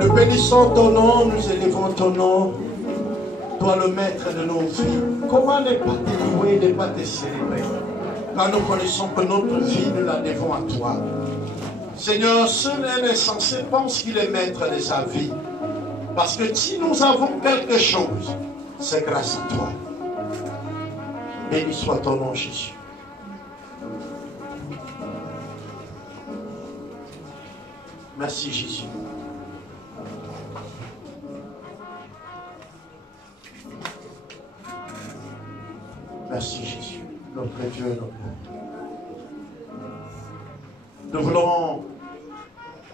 Nous bénissons ton nom, nous élevons ton nom. Toi le maître de nos vies. Comment ne pas te louer, ne pas te célébrer? Car nous connaissons que notre vie, nous la devons à toi. Seigneur, seul un insensé pense qu'il est maître de sa vie. Parce que si nous avons quelque chose, c'est grâce à toi. Béni soit ton nom, Jésus. Merci, Jésus. Merci, Jésus, notre Dieu et notre Père. Nous voulons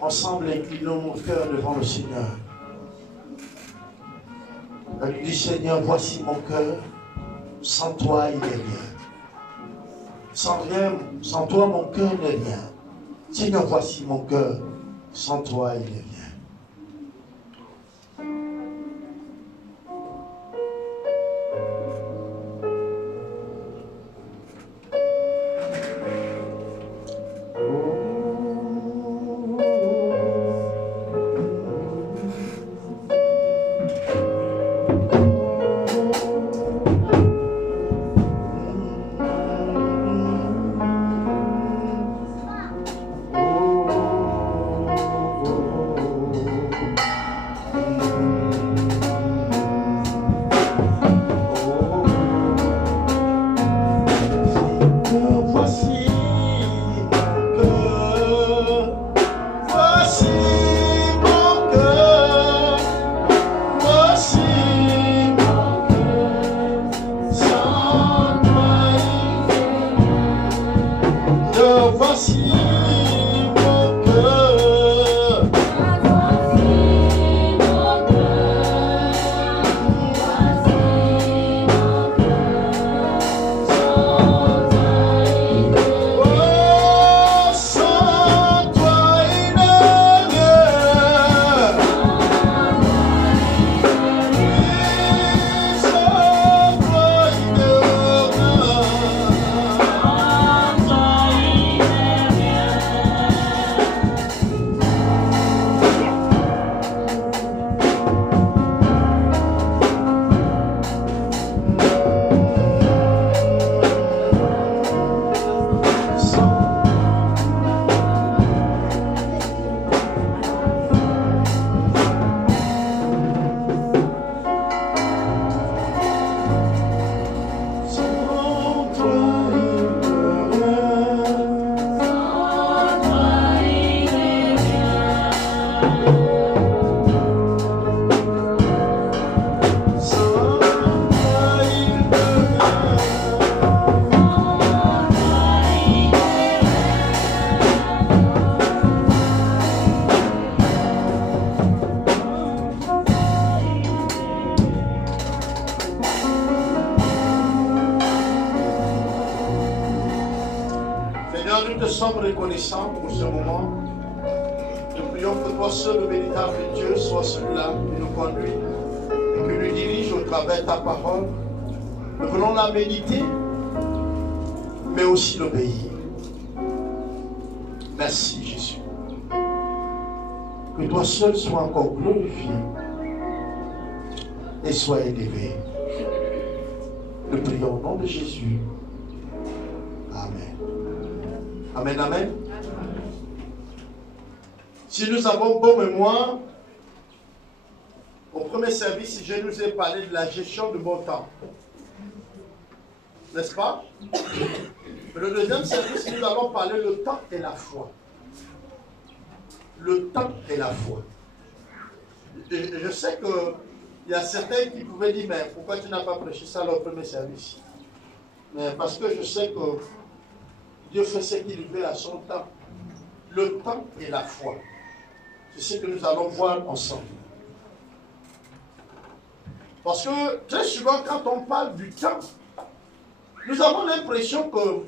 ensemble incliner nos cœurs devant le Seigneur. On lui dit, Seigneur, voici mon cœur. Sans toi, il n'est rien. Sans toi, mon cœur n'est rien. Seigneur, voici mon cœur. Sans toi, il n'est rien. Reconnaissant pour ce moment. Nous prions que toi seul, le véritable Dieu, soit celui-là qui nous conduit et qui nous dirige au travers de ta parole. Nous voulons la méditer, mais aussi l'obéir. Merci Jésus. Que toi seul sois encore glorifié et sois élevé. Nous prions au nom de Jésus. Amen. Amen, amen. Si nous avons bonne mémoire, au premier service, je nous ai parlé de la gestion de mon temps. N'est-ce pas? Le deuxième service, nous allons parler le temps et la foi. Le temps et la foi. Je sais qu'il y a certains qui pouvaient dire, mais pourquoi tu n'as pas prêché ça au premier service? Mais parce que je sais que Dieu fait ce qu'il veut à son temps. Le temps et la foi. C'est ce que nous allons voir ensemble. Parce que très souvent, quand on parle du temps, nous avons l'impression que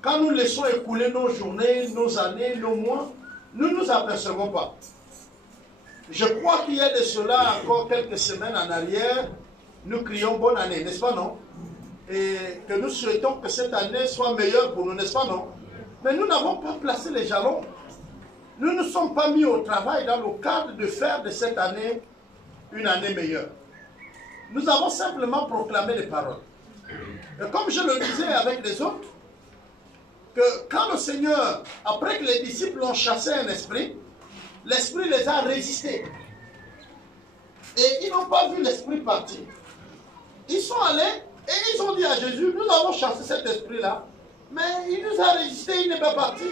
quand nous laissons écouler nos journées, nos années, nos mois, nous ne nous apercevons pas. Je crois qu'il y a de cela encore quelques semaines en arrière, nous crions bonne année, n'est-ce pas, non? Et que nous souhaitons que cette année soit meilleure pour nous, n'est-ce pas, non? Mais nous n'avons pas placé les jalons nous ne nous sommes pas mis au travail dans le cadre de faire de cette année une année meilleure. Nous avons simplement proclamé les paroles. Et comme je le disais avec les autres, que quand le Seigneur, après que les disciples ont chassé un esprit, l'esprit les a résistés. Et ils n'ont pas vu l'esprit partir. Ils sont allés et ils ont dit à Jésus, nous avons chassé cet esprit-là, mais il nous a résisté, il n'est pas parti.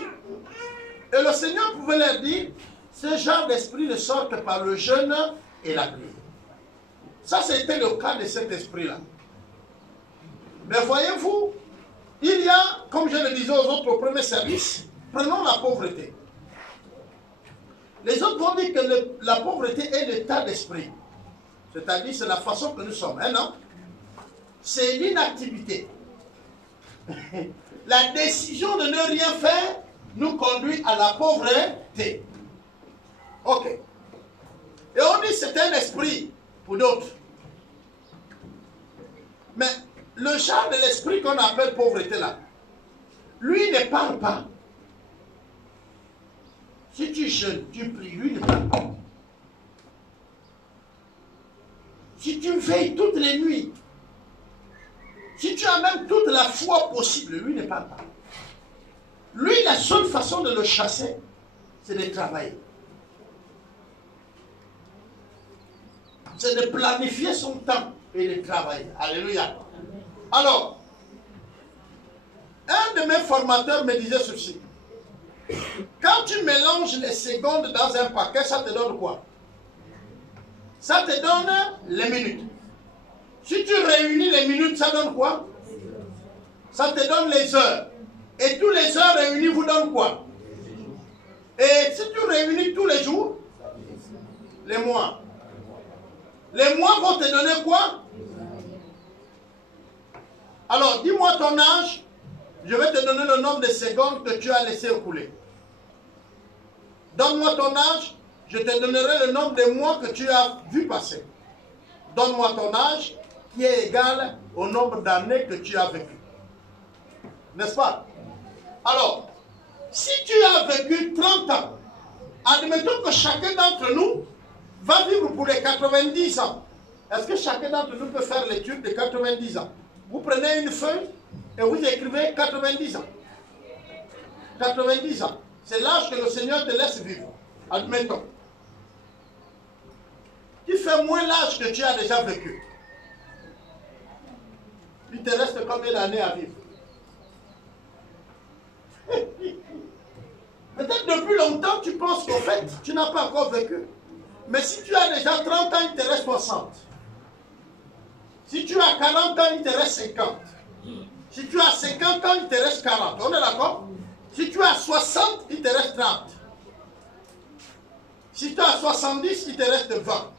Et le Seigneur pouvait leur dire, ce genre d'esprit ne sort que par le jeûne et la prière. Ça, c'était le cas de cet esprit-là. Mais voyez-vous, il y a, comme je le disais aux autres au premier service, prenons la pauvreté. Les autres vont dire que la pauvreté est l'état d'esprit. C'est-à-dire, c'est la façon que nous sommes. Hein, non? C'est l'inactivité. La décision de ne rien faire nous conduit à la pauvreté. Ok. Et on dit que c'est un esprit pour d'autres. Mais le genre de l'esprit qu'on appelle pauvreté là, lui ne parle pas. Si tu jeûnes, tu pries, lui ne parle pas. Si tu veilles toutes les nuits, si tu as même toute la foi possible, lui ne parle pas. Lui, la seule façon de le chasser, c'est de travailler. C'est de planifier son temps et de travailler. Alléluia. Alors, un de mes formateurs me disait ceci. Quand tu mélanges les secondes dans un paquet, ça te donne quoi? Ça te donne les minutes. Si tu réunis les minutes, ça donne quoi? Ça te donne les heures. Et tous les heures réunies vous donnent quoi? Et si tu réunis tous les jours, les mois. Les mois vont te donner quoi? Alors, dis-moi ton âge, je vais te donner le nombre de secondes que tu as laissé écouler. Donne-moi ton âge, je te donnerai le nombre de mois que tu as vu passer. Donne-moi ton âge, qui est égal au nombre d'années que tu as vécu. N'est-ce pas? Alors, si tu as vécu 30 ans, admettons que chacun d'entre nous va vivre pour les 90 ans. Est-ce que chacun d'entre nous peut faire l'étude de 90 ans? Vous prenez une feuille et vous écrivez 90 ans. 90 ans. C'est l'âge que le Seigneur te laisse vivre. Admettons. Tu fais moins l'âge que tu as déjà vécu. Il te reste combien d'années à vivre? Peut-être depuis longtemps tu penses qu'en fait tu n'as pas encore vécu. Mais si tu as déjà 30 ans, il te reste 60. Si tu as 40 ans, il te reste 50. Si tu as 50 ans, il te reste 40. On est d'accord? Si tu as 60, il te reste 30. Si tu as 70, il te reste 20.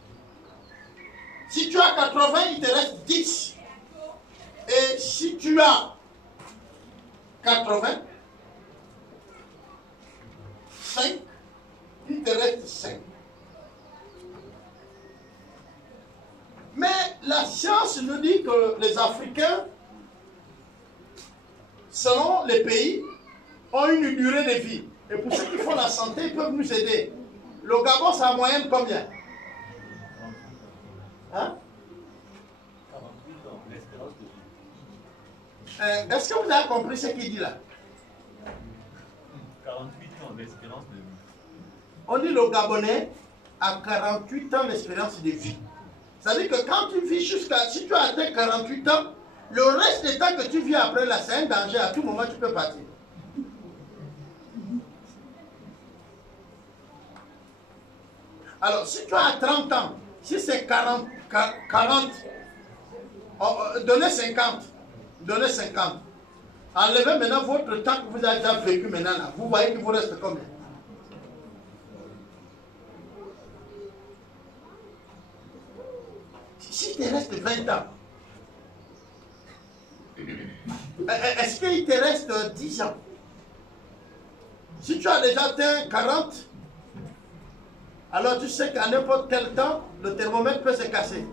Si tu as 80, il te reste 10. Et si tu as 80, 5, il te reste 5. Mais la science nous dit que les Africains, selon les pays, ont une durée de vie. Et pour ceux qui font la santé, ils peuvent nous aider. Le Gabon, c'est en moyenne combien? Hein? 48 ans, l'espérance de vie. Est-ce que vous avez compris ce qu'il dit là? 48 ans l'espérance de vie. On dit le Gabonais a 48 ans d'espérance de vie. C'est-à-dire que quand tu vis jusqu'à... Si tu as atteint 48 ans, le reste du temps que tu vis après là, c'est un danger. À tout moment, tu peux partir. Alors, si tu as 30 ans, si c'est 40, donnez 50. Donnez 50. Enlevez maintenant votre temps que vous avez déjà vécu maintenant là. Vous voyez qu'il vous reste combien? S'il te reste 20 ans, est-ce qu'il te reste 10 ans? Si tu as déjà atteint 40, alors tu sais qu'à n'importe quel temps, le thermomètre peut se casser.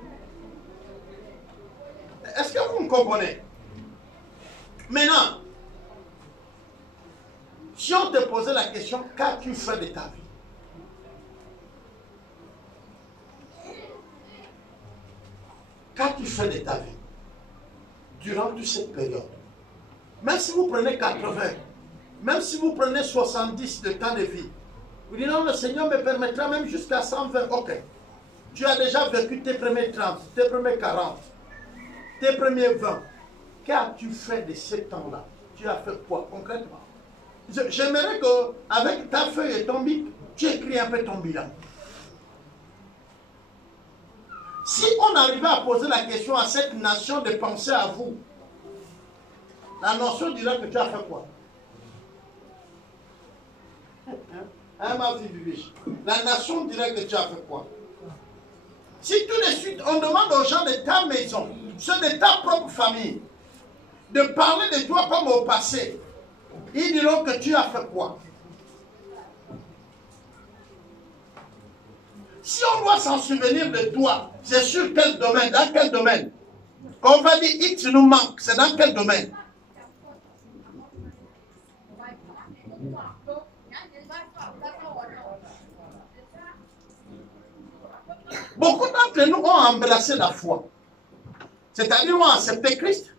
Est-ce que vous me comprenez? Maintenant, si on te posait la question, qu'as-tu fait de ta vie? fais de ta vie, durant toute cette période, même si vous prenez 80, même si vous prenez 70 de temps de vie, vous dites non, le Seigneur me permettra même jusqu'à 120, ok. Tu as déjà vécu tes premiers 30, tes premiers 40, tes premiers 20. Qu'as-tu fait de ce temps-là? Tu as fait quoi concrètement? J'aimerais qu'avec ta feuille et ton bic, tu écris un peu ton bilan. Si on arrivait à poser la question à cette nation de penser à vous, la nation dira que tu as fait quoi? Hein, ma fille Bibiche? La nation dirait que tu as fait quoi? Si tout de suite on demande aux gens de ta maison, ceux de ta propre famille, de parler de toi comme au passé, ils diront que tu as fait quoi? Si on doit s'en souvenir de toi, c'est sur quel domaine? Dans quel domaine? Quand on va dire X nous manque, c'est dans quel domaine? Beaucoup d'entre nous ont embrassé la foi. C'est-à-dire ont accepté Christ.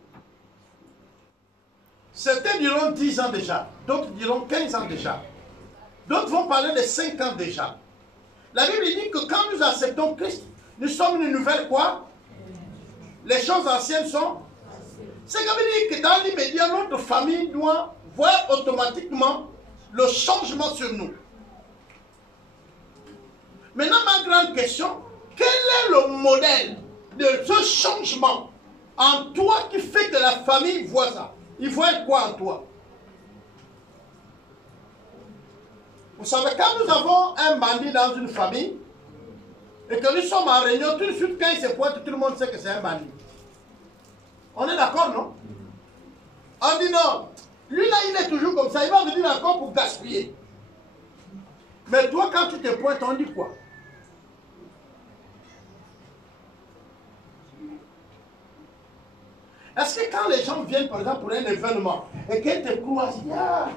Certains diront 10 ans déjà, d'autres diront 15 ans déjà. D'autres vont parler de 5 ans déjà. La Bible dit que quand nous acceptons Christ, nous sommes une nouvelle quoi? Les choses anciennes sont... C'est comme dire que dans l'immédiat, notre famille doit voir automatiquement le changement sur nous. Maintenant, ma grande question, quel est le modèle de ce changement en toi qui fait que la famille voit ça? Il voit quoi en toi? Vous savez, quand nous avons un bandit dans une famille, et que nous sommes en réunion, tout de suite, quand il se pointe, tout le monde sait que c'est un bandit. On est d'accord, non? On dit non. Lui là, il est toujours comme ça, il va venir encore pour gaspiller. Mais toi, quand tu te pointes, on dit quoi? Est-ce que quand les gens viennent, par exemple, pour un événement, et qu'ils te croisent, ils disent, ah,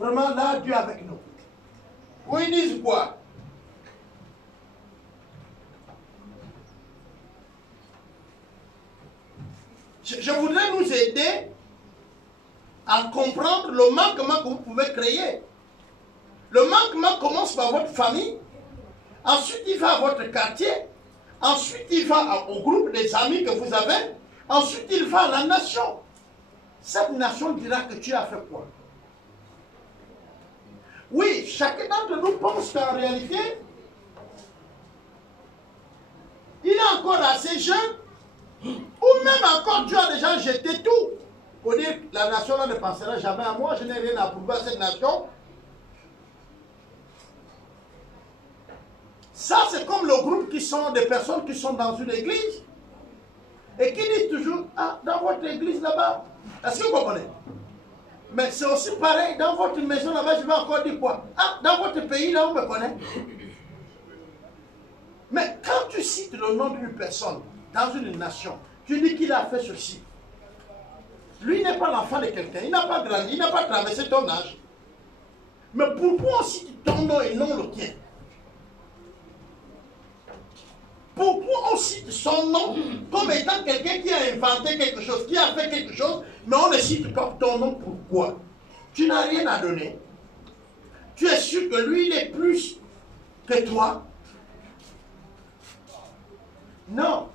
vraiment là, Dieu est avec nous. Ou ils disent quoi? Je voudrais nous aider à comprendre le manquement que vous pouvez créer. Le manquement commence par votre famille, ensuite il va à votre quartier, ensuite il va au groupe des amis que vous avez, ensuite il va à la nation. Cette nation dira que tu as fait quoi? Oui, chacun d'entre nous pense qu'en réalité, il est encore assez jeune, ou même encore tu as déjà jeté tout. Pour dire que la nation là ne pensera jamais à moi, je n'ai rien à prouver à cette nation. Ça, c'est comme le groupe qui sont des personnes qui sont dans une église et qui disent toujours, ah, dans votre église là-bas, est-ce que vous comprenez? Mais c'est aussi pareil, dans votre maison là-bas, je vais encore dire quoi? Ah, dans votre pays là, on me connaît. Mais quand tu cites le nom d'une personne dans une nation, tu dis qu'il a fait ceci. Lui n'est pas l'enfant de quelqu'un, il n'a pas grandi, il n'a pas traversé ton âge. Mais pourquoi on cite ton nom et non le tien? Pourquoi on cite son nom comme étant quelqu'un qui a inventé quelque chose, qui a fait quelque chose, mais on ne cite pas ton nom? Pourquoi? Tu n'as rien à donner. Tu es sûr que lui, il est plus que toi? Non.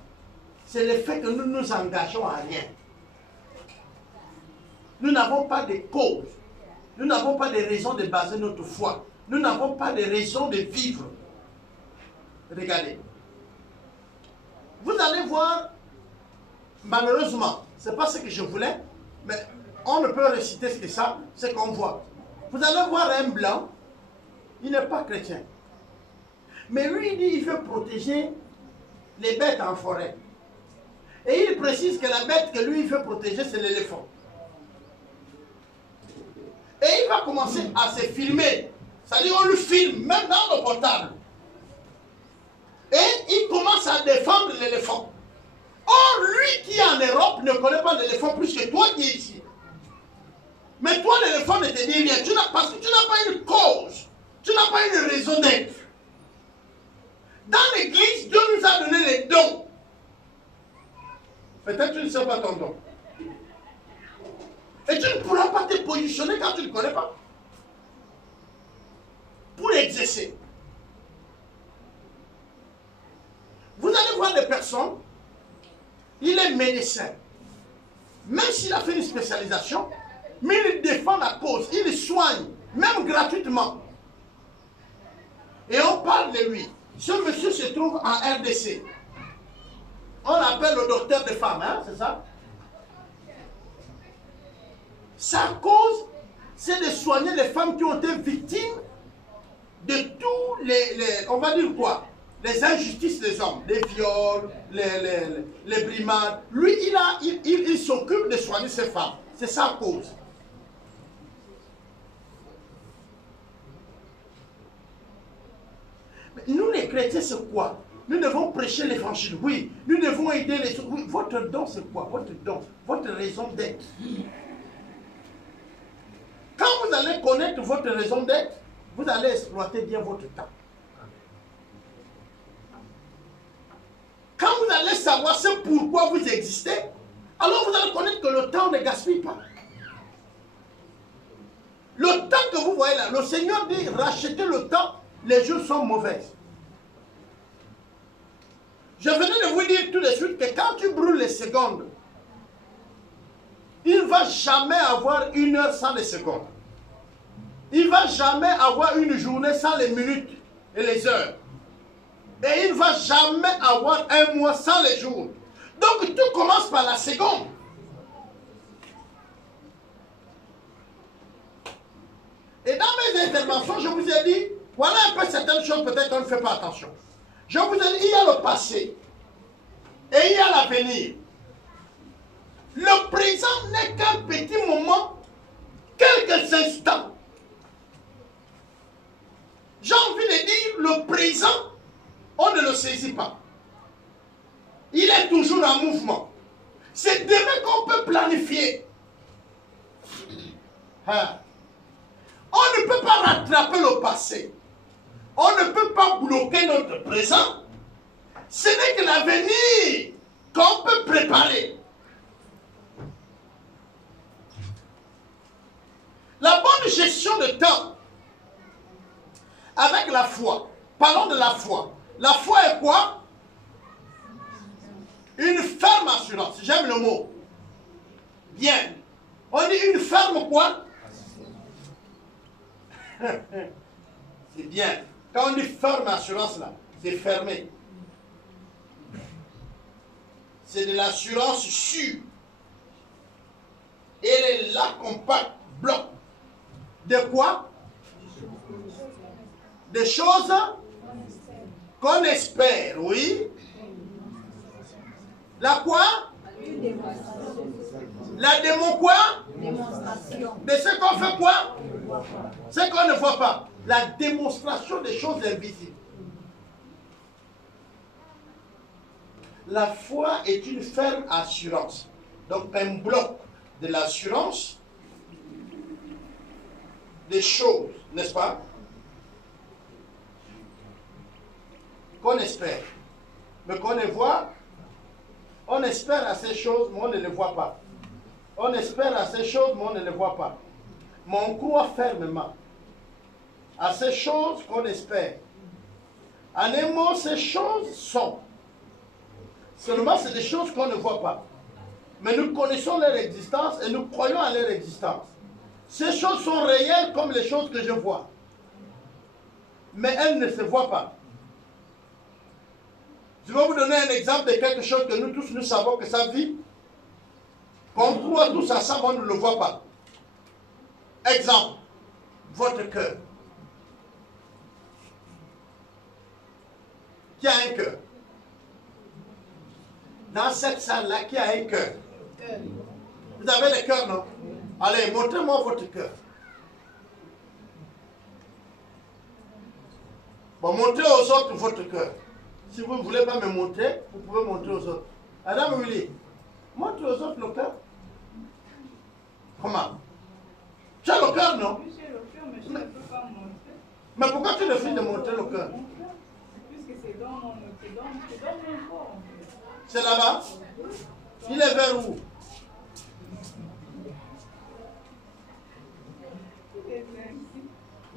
C'est le fait que nous nous engageons à rien. Nous n'avons pas de cause. Nous n'avons pas de raison de baser notre foi. Nous n'avons pas de raison de vivre. Regardez. Vous allez voir, malheureusement, ce n'est pas ce que je voulais, mais on ne peut réciter ce que ça, ce qu'on voit. Vous allez voir un blanc, il n'est pas chrétien. Mais lui, il dit qu'il veut protéger les bêtes en forêt. Et il précise que la bête que lui, il veut protéger, c'est l'éléphant. Et il va commencer à se filmer. C'est-à-dire, on lui filme, même dans le portable. Et il commence à défendre l'éléphant. Or, lui qui est en Europe ne connaît pas l'éléphant plus que toi qui es ici. Mais toi, l'éléphant ne te dit rien. Parce que tu n'as pas une cause. Tu n'as pas une raison d'être. Dans l'église, Dieu nous a donné les dons. Peut-être que tu ne sais pas ton don. Et tu ne pourras pas te positionner quand tu ne connais pas. Pour exercer. Vous allez voir des personnes, il est médecin. Même s'il a fait une spécialisation, mais il défend la cause, il soigne, même gratuitement. Et on parle de lui. Ce monsieur se trouve en RDC. On l'appelle le docteur des femmes, hein, c'est ça? Sa cause, c'est de soigner les femmes qui ont été victimes de tous les on va dire quoi? Les injustices des hommes, les viols, les brimades. Lui, il s'occupe de soigner ces femmes. C'est sa cause. Mais nous, les chrétiens, c'est quoi? Nous devons prêcher l'évangile, oui. Nous devons aider les autres. Oui. Votre don, c'est quoi? Votre don, votre raison d'être. Quand vous allez connaître votre raison d'être, vous allez exploiter bien votre temps. Quand vous allez savoir ce pourquoi vous existez, alors vous allez connaître que le temps ne gaspille pas. Le temps que vous voyez là, le Seigneur dit rachetez le temps, les jours sont mauvais. Je venais de vous dire tout de suite que quand tu brûles les secondes, il ne va jamais avoir une heure sans les secondes. Il ne va jamais avoir une journée sans les minutes et les heures. Et il ne va jamais avoir un mois sans les jours. Donc tout commence par la seconde. Et dans mes interventions, je vous ai dit, voilà un peu certaines choses peut-être qu'on ne fait pas attention. Je vous ai dit, il y a le passé et il y a l'avenir. Le présent n'est qu'un petit moment, quelques instants. J'ai envie de dire, le présent, on ne le saisit pas. Il est toujours en mouvement. C'est demain qu'on peut planifier. Hein? On ne peut pas rattraper le passé. On ne peut pas bloquer notre présent. Ce n'est que l'avenir qu'on peut préparer. La bonne gestion de temps avec la foi. Parlons de la foi. La foi est quoi? Une ferme assurance. J'aime le mot. Bien. On dit une ferme quoi? C'est bien. Quand on dit ferme assurance là, c'est fermé. C'est de l'assurance sûre. Et elle est là compacte, bloc. De quoi? Des choses qu'on espère, oui. La quoi? La démo quoi? De ce qu'on fait quoi? Ce qu'on ne voit pas. La démonstration des choses invisibles. La foi est une ferme assurance. Donc un bloc de l'assurance des choses, n'est-ce pas? Qu'on espère. Mais qu'on ne voit, on espère à ces choses, mais on ne les voit pas. On espère à ces choses, mais on ne les voit pas. Mais on croit fermement à ces choses qu'on espère. En un mot, ces choses sont. Seulement, c'est des choses qu'on ne voit pas. Mais nous connaissons leur existence et nous croyons à leur existence. Ces choses sont réelles comme les choses que je vois. Mais elles ne se voient pas. Je vais vous donner un exemple de quelque chose que nous tous nous savons que ça vit. Qu'on croit tous à ça, mais on ne le voit pas. Exemple, votre cœur. Qui a un cœur? Dans cette salle-là, qui a un cœur? Vous avez le cœur, non? Allez, montrez-moi votre cœur. Bon, montrez aux autres votre cœur. Si vous ne voulez pas me montrer, vous pouvez montrer aux autres. Madame Willy, montre aux autres le cœur. Comment? Tu as le cœur, non? Oui, j'ai le cœur, mais je ne peux pas montrer. Mais pourquoi tu refuses de montrer le cœur? Puisque c'est dans mon corps. C'est là-bas? Il est vers où?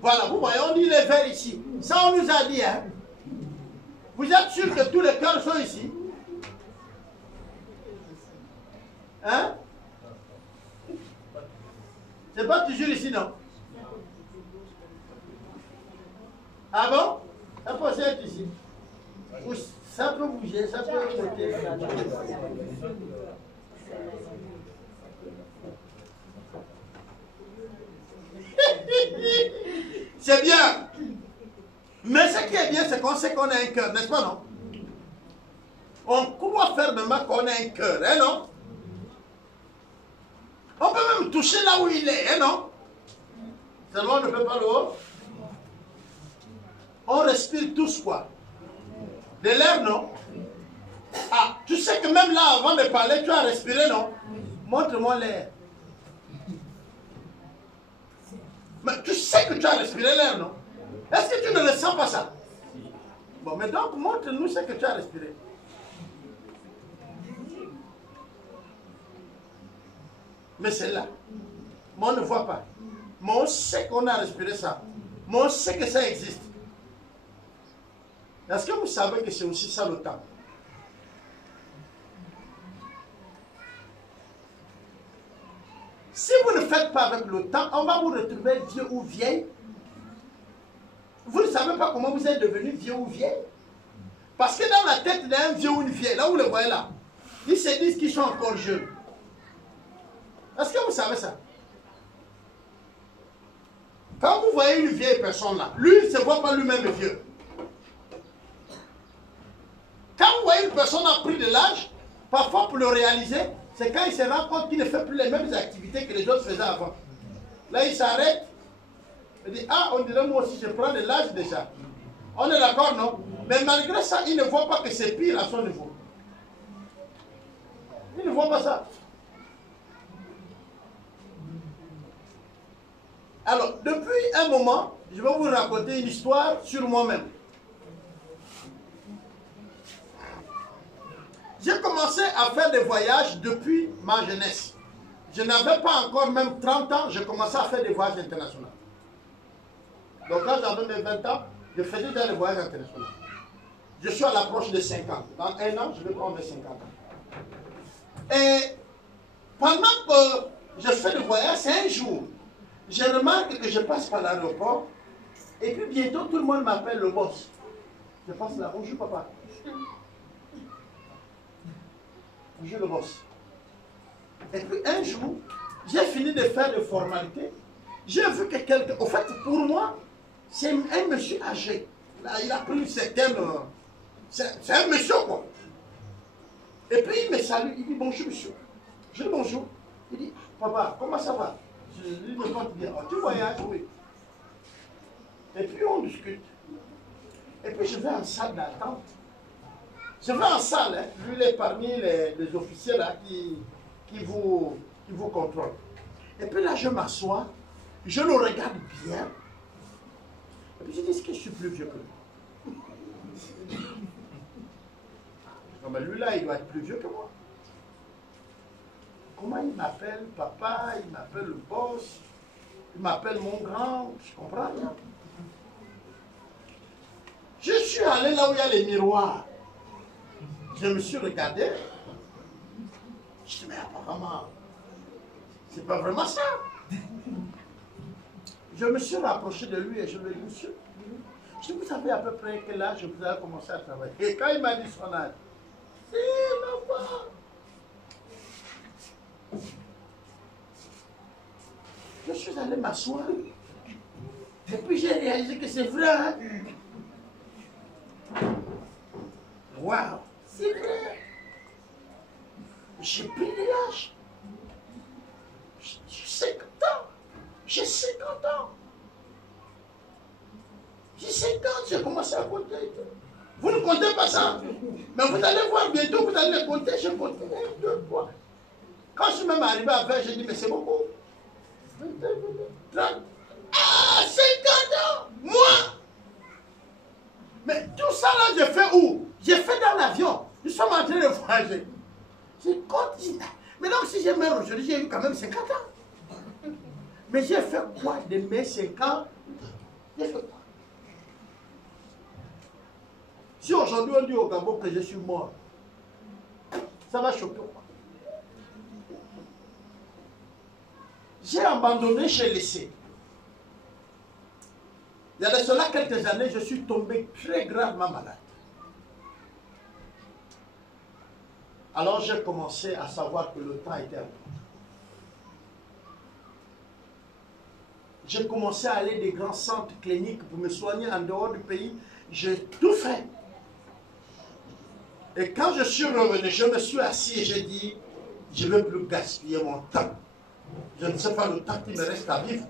Voilà, vous voyez, on dit il est vers ici. Ça, on nous a dit, hein. Vous êtes sûr que tous les cœurs sont ici? Hein? C'est pas toujours ici, non? Ah bon? Ça peut aussi être ici. Ou ça peut bouger, ça peut côté. C'est bien. Mais ce qui est bien, c'est qu'on sait qu'on a un cœur, n'est-ce pas, non? On croit fermement qu'on a un cœur, hein, non? On peut même toucher là où il est, hein, non? Seulement on ne peut pas le haut. On respire tous quoi? De l'air, non? Ah, tu sais que même là, avant de parler, tu as respiré, non? Montre-moi l'air. Mais tu sais que tu as respiré l'air, non? Est-ce que tu ne ressens pas ça? Bon, mais donc, montre-nous ce que tu as respiré. Mais c'est là. Mais on ne voit pas. Mais on sait qu'on a respiré ça. Mais on sait que ça existe. Est-ce que vous savez que c'est aussi ça le temps? Si vous ne faites pas avec le temps, on va vous retrouver vieux ou vieille. Vous ne savez pas comment vous êtes devenu vieux ou vieille. Parce que dans la tête d'un vieux ou une vieille, là où vous le voyez là, ils se disent qu'ils sont encore jeunes. Est-ce que vous savez ça? Quand vous voyez une vieille personne là, lui, il ne se voit pas lui-même vieux. Quand vous voyez une personne a pris de l'âge, parfois pour le réaliser, c'est quand il se rend compte qu'il ne fait plus les mêmes activités que les autres faisaient avant. Là, il s'arrête. Il dit, ah, on dirait moi aussi, je prends de l'âge déjà. On est d'accord, non? Mais malgré ça, il ne voit pas que c'est pire à son niveau. Il ne voit pas ça. Alors, depuis un moment, je vais vous raconter une histoire sur moi-même. J'ai commencé à faire des voyages depuis ma jeunesse. Je n'avais pas encore même 30 ans, j'ai commencé à faire des voyages internationaux. Donc quand j'avais mes 20 ans, je faisais déjà des voyages internationaux. Je suis à l'approche de 50. Dans un an, je vais prendre mes 50 ans. Et pendant que je fais le voyage, c'est un jour, je remarque que je passe par l'aéroport, et puis bientôt tout le monde m'appelle le boss. Je passe là, bonjour papa. Bonjour le boss. Et puis un jour, j'ai fini de faire des formalités. J'ai vu que quelqu'un, au fait pour moi, c'est un monsieur âgé. Là, il a pris une certaine... c'est un monsieur quoi. Et puis il me salue, il dit bonjour monsieur. Je dis bonjour. Il dit, papa, comment ça va? Je lui demande bien, oh, tu voyages? Oui. Et puis on discute. Et puis je vais en salle d'attente. Je vais en salle, hein. Lui il est parmi les officiers là qui vous contrôlent. Et puis là je m'assois, je le regarde bien. Et puis je dis, est-ce que je suis plus vieux que lui? Non mais lui là il doit être plus vieux que moi. Comment il m'appelle papa, il m'appelle le boss, il m'appelle mon grand, je comprends rien. Je suis allé là où il y a les miroirs. Je me suis regardé. Je dis, mais apparemment, c'est pas vraiment ça. Je me suis rapproché de lui et je lui ai dit, monsieur, je vous savez à peu près quel âge vous avez commencé à travailler. Et quand il m'a dit son âge, c'est ma femme. Je suis allé m'asseoir. Et puis j'ai réalisé que c'est vrai. Hein? Waouh, c'est vrai. J'ai pris l'âge. J'ai 50 ans. J'ai 50 ans. J'ai 50, j'ai commencé à compter. Vous ne comptez pas ça. Mais vous allez voir bientôt, vous allez compter. Je compte 1, 2, 3. Quand je suis même arrivé à 20, j'ai dit, mais c'est beaucoup. 22, 30. Ah, 50 ans. Moi. Mais tout ça là, j'ai fait où? J'ai fait dans l'avion. Nous sommes en train de voyager. j'ai même aujourd'hui, j'ai eu quand même 50 ans. Mais j'ai fait quoi de mes 5 ans? J'ai fait quoi? Si aujourd'hui on dit au Gabon que je suis mort, ça va choquer quoi? J'ai abandonné, j'ai laissé. Il y a de cela quelques années, je suis tombé très gravement malade. Alors j'ai commencé à savoir que le temps était important. J'ai commencé à aller des grands centres cliniques pour me soigner en dehors du pays. J'ai tout fait. Et quand je suis revenu, je me suis assis et j'ai dit, je ne veux plus gaspiller mon temps. Je ne sais pas le temps qui me reste à vivre.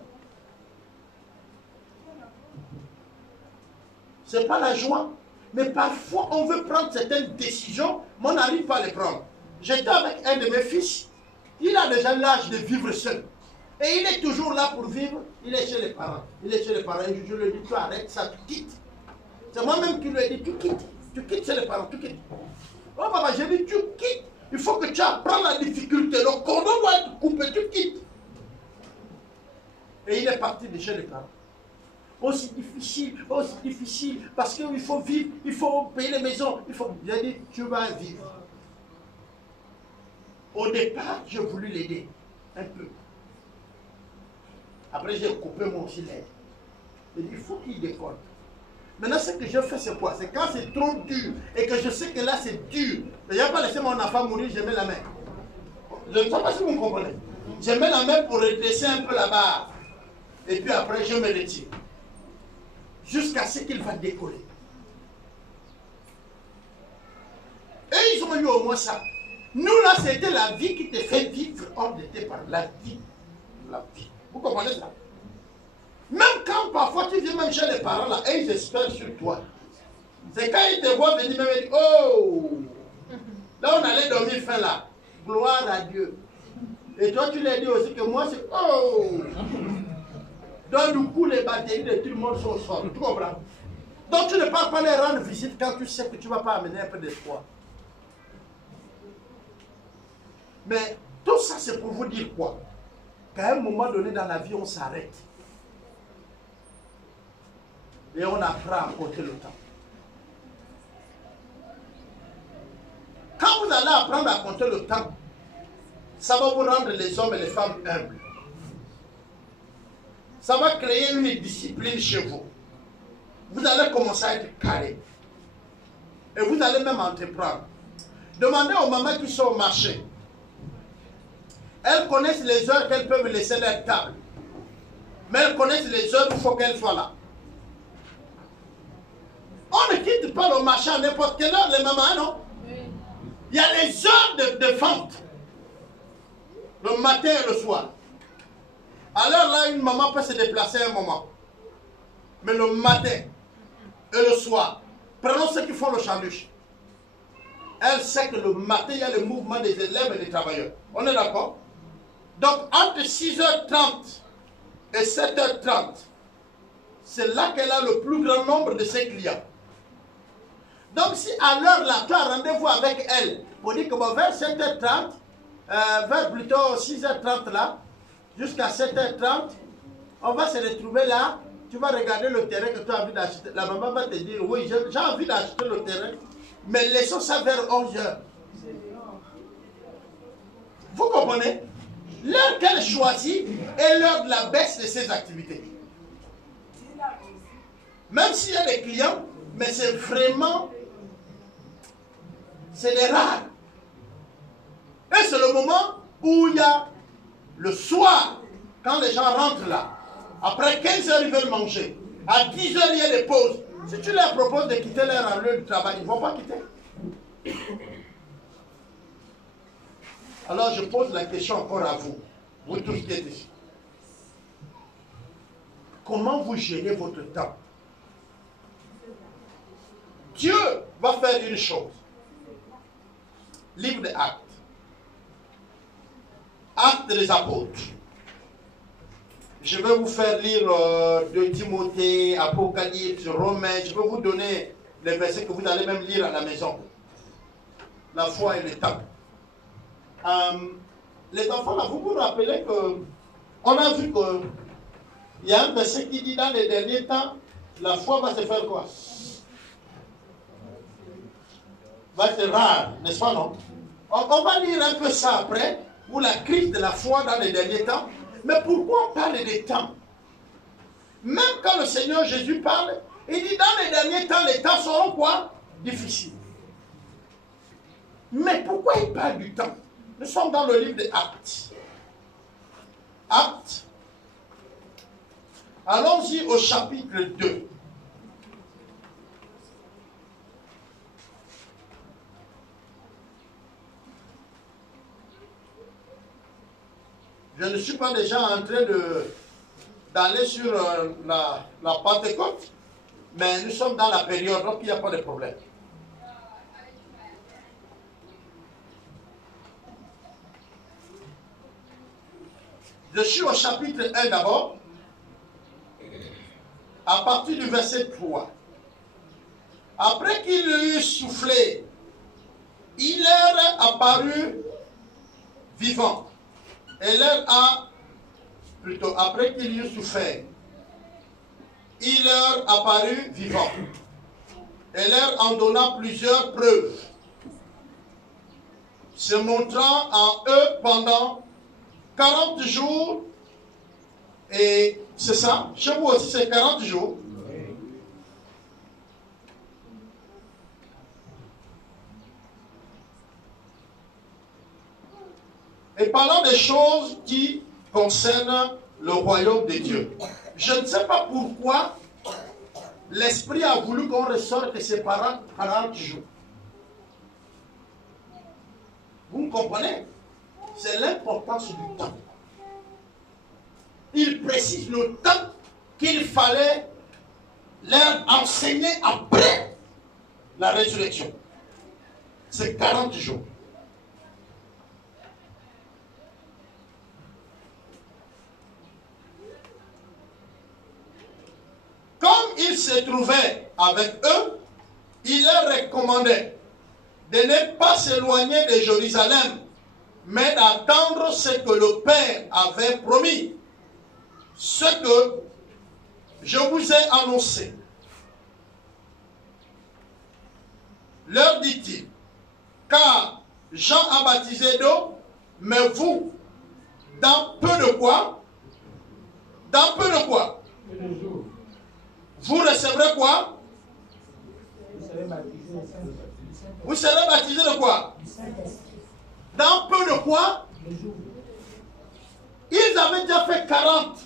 Ce n'est pas la joie. Mais parfois, on veut prendre certaines décisions, mais on n'arrive pas à les prendre. J'étais avec un de mes fils. Il a déjà l'âge de vivre seul. Et il est toujours là pour vivre. Il est chez les parents. Il est chez les parents. Et je lui dis, tu arrêtes ça, tu quittes. C'est moi-même qui lui ai dit, tu quittes. Tu quittes chez les parents, tu quittes. Oh papa, j'ai dit, tu quittes. Il faut que tu apprennes la difficulté. Le cordon doit être coupé, tu quittes. Et il est parti de chez les parents. Aussi difficile, parce qu'il faut vivre, il faut payer les maisons. J'ai dit, tu vas vivre. Au départ, j'ai voulu l'aider un peu. Après, j'ai coupé mon gilet. J'ai dit, il faut qu'il décolle. Maintenant, ce que je fais, c'est quoi? C'est quand c'est trop dur et que je sais que là, c'est dur. Je n'ai pas laissé mon enfant mourir, je mets la main. Je ne sais pas si vous me comprenez. Je mets la main pour redresser un peu la barre. Et puis après, je me retire. Jusqu'à ce qu'il va décoller. Et ils ont eu au moins ça. Nous, là, c'était la vie qui te fait vivre hors de tes parents. La vie. La vie. Vous comprenez ça? Même quand parfois tu viens même chez les parents, là, et ils espèrent sur toi. C'est quand ils te voient venir, même ils disent, oh! Là, on allait dormir fin là. Gloire à Dieu. Et toi, tu leur dis aussi que moi, c'est oh! Donc, du coup, les batteries de tout le monde sont sorties. Tu comprends? Donc, tu ne pars pas les rendre visite quand tu sais que tu ne vas pas amener un peu d'espoir. Mais tout ça, c'est pour vous dire quoi? Qu'à un moment donné dans la vie, on s'arrête. Et on apprend à compter le temps. Quand vous allez apprendre à compter le temps, ça va vous rendre les hommes et les femmes humbles. Ça va créer une discipline chez vous. Vous allez commencer à être carré. Et vous allez même entreprendre. Demandez aux mamans qui sont au marché. Elles connaissent les heures qu'elles peuvent laisser leur table. Mais elles connaissent les heures où il faut qu'elles soient là. On ne quitte pas le marché à n'importe quelle heure, les mamans, non? Oui. Il y a les heures de vente. Le matin et le soir. Alors là, une maman peut se déplacer un moment. Mais le matin et le soir, prenons ceux qui font le sandwich. Elle sait que le matin, il y a le mouvement des élèves et des travailleurs. On est d'accord? Donc, entre 6h30 et 7h30, c'est là qu'elle a le plus grand nombre de ses clients. Donc, si à l'heure là, tu as rendez-vous avec elle, pour dire que bon, vers 7h30, vers plutôt 6h30 là, jusqu'à 7h30, on va se retrouver là, tu vas regarder le terrain que tu as envie d'acheter. La maman va te dire, oui, j'ai envie d'acheter le terrain, mais laissons ça vers 11h. Vous comprenez? L'heure qu'elle choisit est l'heure de la baisse de ses activités. Même s'il y a des clients, mais c'est vraiment, c'est des rares. Et c'est le moment où il y a le soir, quand les gens rentrent là, après 15h ils veulent manger, à 10h il y a des pauses. Si tu leur proposes de quitter leur lieu de travail, ils ne vont pas quitter. Alors je pose la question encore à vous, vous tous qui êtes ici. Comment vous gérez votre temps? Dieu va faire une chose. Livre des Actes. Actes des Apôtres. Je vais vous faire lire de Timothée, Apocalypse, Romains. Je vais vous donner les versets que vous allez même lire à la maison. La foi et le temps. Les enfants, là, vous vous rappelez que on a vu que il y a un verset qui dit dans les derniers temps, la foi va se faire quoi? Va être rare, n'est-ce pas, non? On va lire un peu ça après, ou la crise de la foi dans les derniers temps. Mais pourquoi on parle des temps? Même quand le Seigneur Jésus parle, il dit dans les derniers temps, les temps seront quoi? Difficiles. Mais pourquoi il parle du temps? Nous sommes dans le livre des Actes. Actes. Allons-y au chapitre 2. Je ne suis pas déjà en train d'aller sur la Pentecôte, mais nous sommes dans la période, donc il n'y a pas de problème. Je suis au chapitre 1 d'abord, à partir du verset 3. Après qu'il eut soufflé, il leur apparut vivant. Et leur a, plutôt, après qu'il eut souffert, il leur apparut vivant. Et leur en donna plusieurs preuves, se montrant en eux pendant 40 jours, et c'est ça, chez vous aussi c'est 40 jours. Et parlant des choses qui concernent le royaume de Dieu. Je ne sais pas pourquoi l'Esprit a voulu qu'on ressorte ces 40 jours. Vous me comprenez? C'est l'importance du temps. Il précise le temps qu'il fallait leur enseigner après la résurrection. C'est 40 jours. Comme il se trouvait avec eux, il leur recommandait de ne pas s'éloigner de Jérusalem, mais d'attendre ce que le Père avait promis, ce que je vous ai annoncé. Leur dit-il, car Jean a baptisé d'eau, mais vous, dans peu de quoi? Dans peu de quoi? Vous recevrez quoi? Vous serez baptisé de quoi? Dans peu de quoi? Ils avaient déjà fait 40.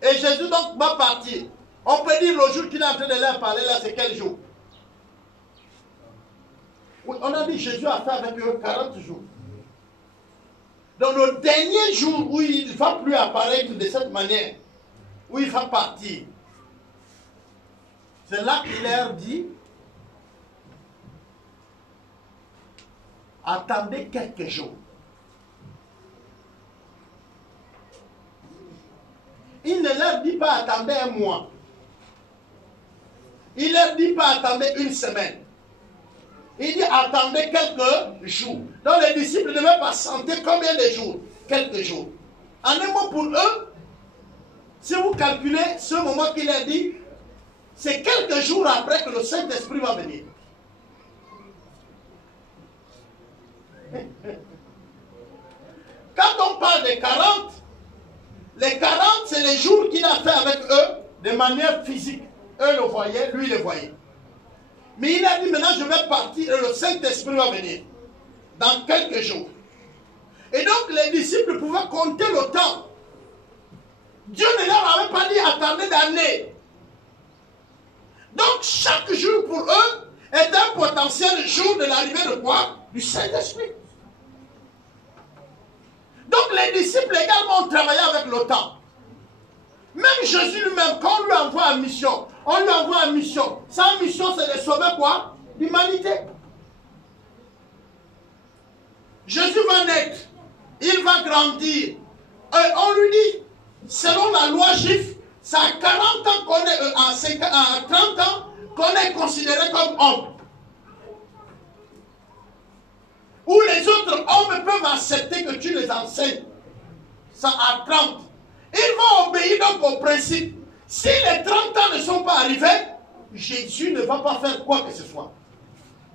Et Jésus donc va partir. On peut dire le jour qu'il est en train de leur parler là, c'est quel jour? Oui, on a dit Jésus a fait avec eux 40 jours. Dans le dernier jour où il ne va plus apparaître de cette manière, où il va partir, c'est là qu'il leur dit, attendez quelques jours. Il ne leur dit pas attendez un mois. Il ne leur dit pas attendez une semaine. Il dit attendez quelques jours. Donc les disciples devaient patienter combien de jours? Quelques jours. En un mot pour eux, si vous calculez ce moment qu'il a dit, c'est quelques jours après que le Saint-Esprit va venir. Quand on parle des 40, les 40, c'est les jours qu'il a fait avec eux de manière physique. Eux le voyaient, lui le voyait. Mais il a dit maintenant je vais partir et le Saint-Esprit va venir dans quelques jours. Et donc les disciples pouvaient compter le temps. Dieu ne leur avait pas dit attendez d'années. Donc chaque jour pour eux est un potentiel jour de l'arrivée de quoi? Du Saint-Esprit. Donc les disciples également ont travaillé avec le temps. Même Jésus lui-même, quand on lui envoie en mission, on lui envoie en mission. Sa mission c'est de sauver quoi? L'humanité. Jésus va naître, il va grandir. Et on lui dit, selon la loi juive, c'est à 40 ans qu'on est, à 30 ans qu'on est considéré comme homme. où les autres hommes peuvent accepter que tu les enseignes, ça à 30. Ils vont obéir donc au principe. Si les 30 ans ne sont pas arrivés, Jésus ne va pas faire quoi que ce soit.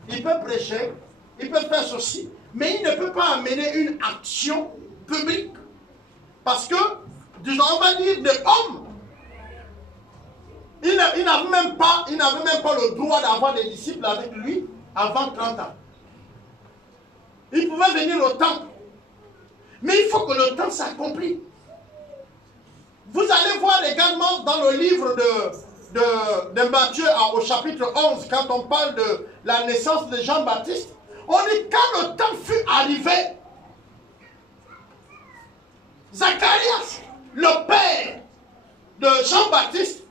Il peut prêcher, il peut faire ceci, mais il ne peut pas amener une action publique. Parce que, on va dire, de homme, il n'avait même pas le droit d'avoir des disciples avec lui avant 30 ans. Il pouvait venir au temple. Mais il faut que le temps s'accomplisse. Vous allez voir également dans le livre de Matthieu au chapitre 11, quand on parle de la naissance de Jean-Baptiste, on dit quand le temps fut arrivé, Zacharias, le père de Jean-Baptiste,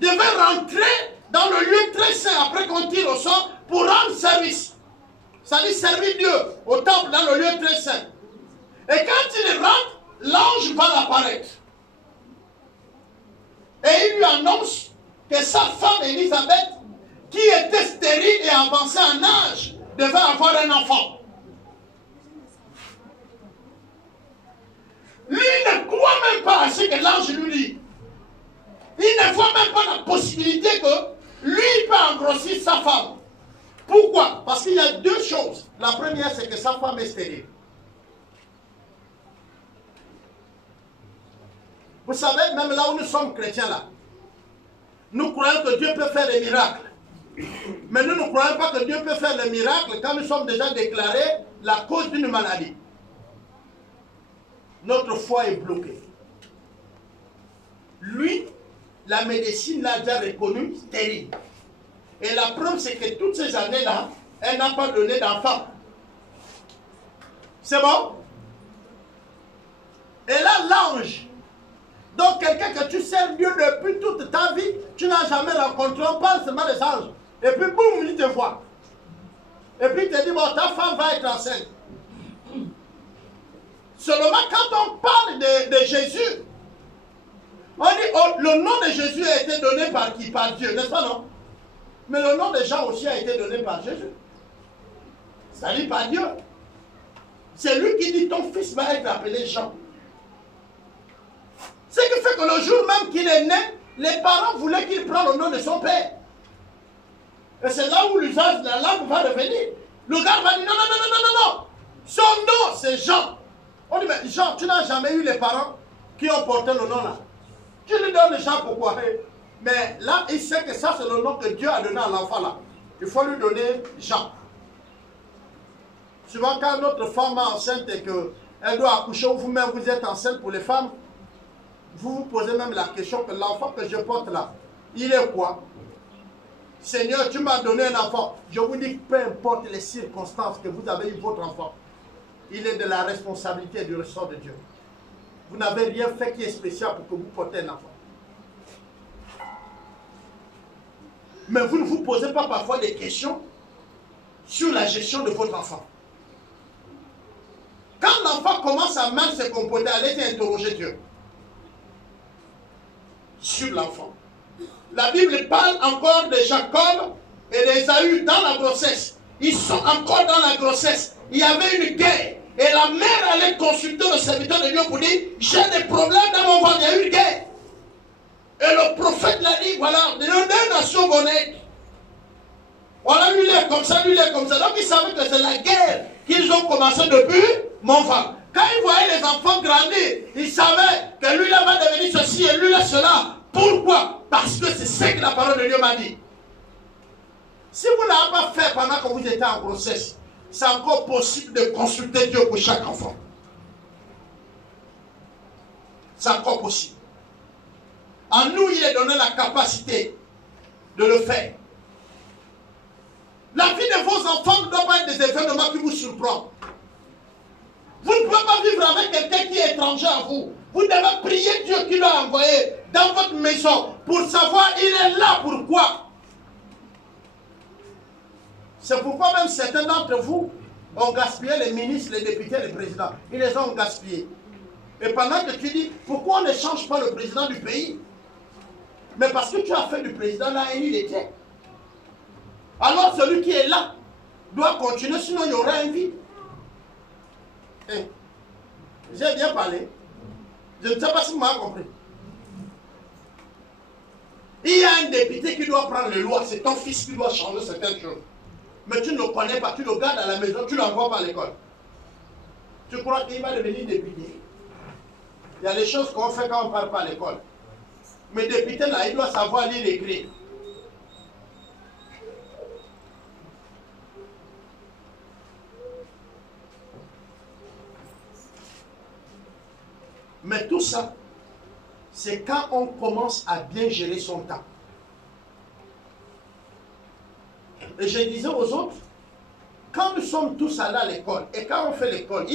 devait rentrer dans le lieu très saint après qu'on tire au sort pour rendre service. Ça dit servir Dieu au temple dans le lieu très saint. Et quand il rentre, l'ange va apparaître. Et il lui annonce que sa femme Élisabeth, qui était stérile et avancée en âge, devait avoir un enfant. Lui ne croit même pas à ce que l'ange lui dit. Il ne voit même pas la possibilité que lui peut engrossir sa femme. Pourquoi? Parce qu'il y a deux choses. La première, c'est que sa femme est stérile. Vous savez, même là où nous sommes chrétiens là, nous croyons que Dieu peut faire des miracles. Mais nous ne croyons pas que Dieu peut faire des miracles quand nous sommes déjà déclarés la cause d'une maladie. Notre foi est bloquée. Lui, la médecine l'a déjà reconnu stérile. Et la preuve, c'est que toutes ces années-là, elle n'a pas donné d'enfant. C'est bon? Et là, l'ange, donc quelqu'un que tu sers Dieu depuis toute ta vie, tu n'as jamais rencontré, on parle seulement des anges. Et puis boum, il te voit. Et puis il te dit, bon, ta femme va être enceinte. Seulement quand on parle de Jésus, on dit, oh, le nom de Jésus a été donné par qui? Par Dieu, n'est-ce pas non? Mais le nom de Jean aussi a été donné par Jésus. Ça dit par Dieu. C'est lui qui dit, ton fils va être appelé Jean. Ce qui fait que le jour même qu'il est né, les parents voulaient qu'il prenne le nom de son père. Et c'est là où l'usage de la langue va revenir. Le gars va dire, non, non, non, non, non, non. Son nom, c'est Jean. On dit, mais Jean, tu n'as jamais eu les parents qui ont porté le nom là. Tu lui donnes Jean pourquoi? Mais là, il sait que ça, c'est le nom que Dieu a donné à l'enfant là. Il faut lui donner Jean. Souvent, quand notre femme est enceinte et qu'elle doit accoucher, ou vous-même vous êtes enceinte pour les femmes, vous vous posez même la question que l'enfant que je porte là, il est quoi? Seigneur, tu m'as donné un enfant. Je vous dis que peu importe les circonstances que vous avez eu votre enfant, il est de la responsabilité et du ressort de Dieu. Vous n'avez rien fait qui est spécial pour que vous portez un enfant. Mais vous ne vous posez pas parfois des questions sur la gestion de votre enfant. Quand l'enfant commence à mal se comporter, allez interroger Dieu sur l'enfant. La Bible parle encore de Jacob et d'Ésaü dans la grossesse. Ils sont encore dans la grossesse. Il y avait une guerre. Et la mère allait consulter le serviteur de Dieu pour dire, j'ai des problèmes dans mon ventre, il y a eu une guerre. Et le prophète l'a dit, voilà, les deux nations vont naître. Voilà, lui il est comme ça, lui il est comme ça. Donc ils savaient que c'est la guerre qu'ils ont commencé depuis mon ventre. Quand ils voyaient les enfants grandir, ils savaient que lui là va devenir ceci et lui là cela. Pourquoi? Parce que c'est ce que la parole de Dieu m'a dit. Si vous ne l'avez pas fait pendant que vous étiez en grossesse, c'est encore possible de consulter Dieu pour chaque enfant. C'est encore possible. En nous, il est donné la capacité de le faire. La vie de vos enfants ne doit pas être des événements qui vous surprennent. Vous ne pouvez pas vivre avec quelqu'un qui est étranger à vous. Vous devez prier Dieu qui l'a envoyé dans votre maison pour savoir il est là pourquoi. C'est pourquoi même certains d'entre vous ont gaspillé les ministres, les députés, les présidents. Ils les ont gaspillés. Et pendant que tu dis, pourquoi on ne change pas le président du pays? Mais parce que tu as fait du président là un illégal. Alors celui qui est là doit continuer, sinon il y aura un vide. J'ai bien parlé. Je ne sais pas si vous m'avez compris. Il y a un député qui doit prendre les lois. C'est ton fils qui doit changer certaines choses. Mais tu ne le connais pas. Tu le gardes à la maison. Tu ne l'envoies pas à l'école. Tu crois qu'il va devenir député? Il y a des choses qu'on fait quand on ne part pas à l'école. Mais député là, il doit savoir lire et écrire. Mais tout ça, c'est quand on commence à bien gérer son temps. Et je disais aux autres, quand nous sommes tous allés à l'école, et quand on fait l'école,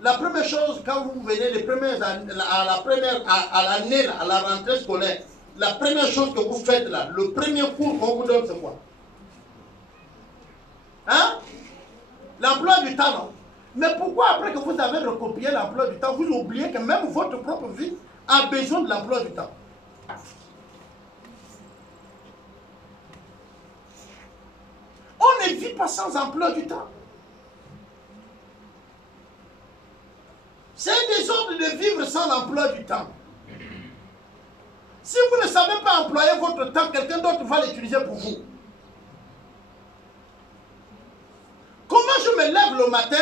la première chose, quand vous venez les premières années, à l'année, à la rentrée scolaire, la première chose que vous faites là, le premier cours qu'on vous donne, c'est quoi? Hein? L'emploi du temps, non? Mais pourquoi après que vous avez recopié l'emploi du temps, vous oubliez que même votre propre vie a besoin de l'emploi du temps? On ne vit pas sans emploi du temps. C'est un désordre de vivre sans l'emploi du temps. Si vous ne savez pas employer votre temps, quelqu'un d'autre va l'utiliser pour vous. Comment je me lève le matin,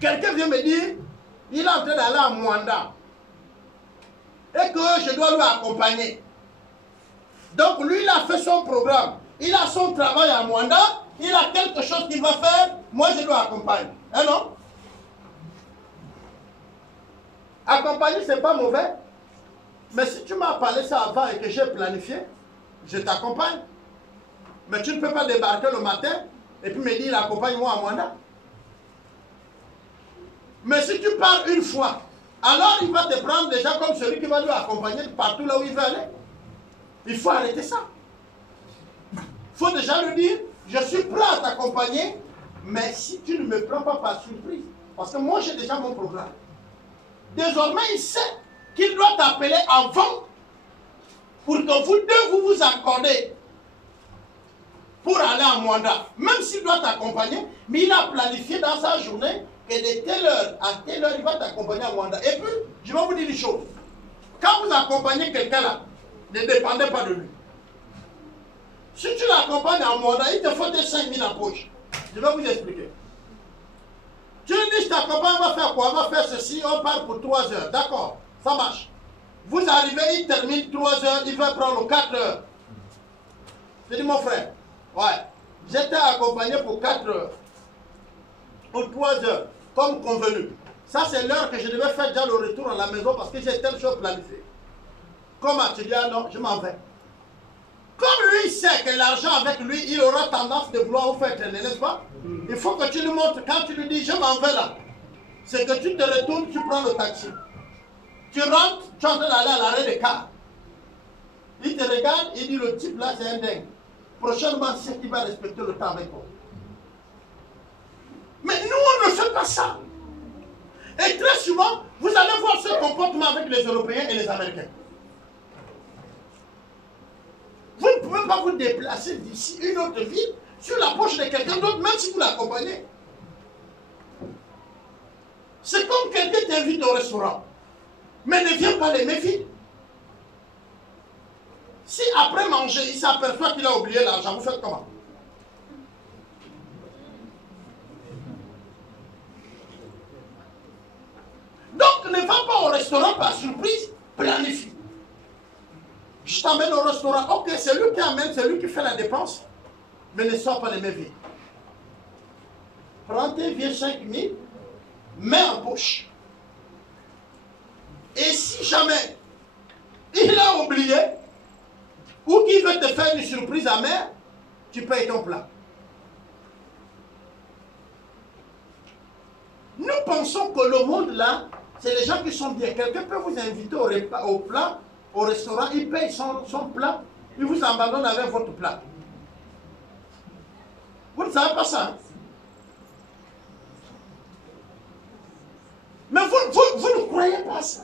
quelqu'un vient me dire, il est en train d'aller à Mwanda et que je dois lui accompagner. Donc lui, il a fait son programme, il a son travail à Mwanda, il a quelque chose qu'il va faire, moi je dois accompagner. Hein, non? Accompagner, ce n'est pas mauvais. Mais si tu m'as parlé ça avant et que j'ai planifié, je t'accompagne. Mais tu ne peux pas débarquer le matin et puis me dire, accompagne-moi à Mwanda. Mais si tu pars une fois, alors il va te prendre déjà comme celui qui va lui accompagner partout là où il veut aller. Il faut arrêter ça. Il faut déjà lui dire, je suis prêt à t'accompagner, mais si tu ne me prends pas par surprise, parce que moi j'ai déjà mon programme. Désormais, il sait qu'il doit t'appeler avant pour que vous deux vous accordez pour aller à Mwanda. Même s'il doit t'accompagner, mais il a planifié dans sa journée que de telle heure à telle heure, il va t'accompagner à Mwanda. Et puis, je vais vous dire une chose. Quand vous accompagnez quelqu'un là, ne dépendez pas de lui. Si tu l'accompagnes à Mwanda, il te faut 5 000 en poche. Je vais vous expliquer. Tu lui dis, je t'accompagne, on va faire quoi? On va faire ceci, on part pour 3 heures. D'accord, ça marche. Vous arrivez, il termine 3 heures, il va prendre 4 heures. Je dis, mon frère, ouais, j'étais accompagné pour 4 heures. Pour 3 heures, comme convenu. Ça, c'est l'heure que je devais faire déjà le retour à la maison parce que j'ai telle chose planifiée. Comment? Tu dis, ah non, je m'en vais. Comme lui sait que l'argent avec lui, il aura tendance de vouloir vous faire traîner, n'est-ce pas? Il faut que tu lui montres, quand tu lui dis, je m'en vais là, c'est que tu te retournes, tu prends le taxi. Tu rentres, tu es en train d'aller à l'arrêt de car. Il te regarde, il dit, le type là, c'est un dingue. Prochainement, c'est qu'il va respecter le temps avec toi. Mais nous, on ne fait pas ça. Et très souvent, vous allez voir ce comportement avec les Européens et les Américains. Vous ne pouvez pas vous déplacer d'ici une autre ville sur la poche de quelqu'un d'autre, même si vous l'accompagnez. C'est comme quelqu'un t'invite au restaurant, mais ne viens pas les mains vides. Si après manger, il s'aperçoit qu'il a oublié l'argent, vous faites comment? Donc ne va pas au restaurant par surprise, planifie. Je t'emmène au restaurant, ok, c'est lui qui amène, c'est lui qui fait la dépense, mais ne sors pas les mains vides. Prends tes vieux 5 000, mets en poche. Et si jamais il a oublié, ou qu'il veut te faire une surprise amère, tu payes ton plat. Nous pensons que le monde là, c'est les gens qui sont bien. Quelqu'un peut vous inviter au plat, au restaurant, il paye son plat, il vous abandonne avec votre plat. Vous ne savez pas ça? Hein? Mais vous ne croyez pas ça.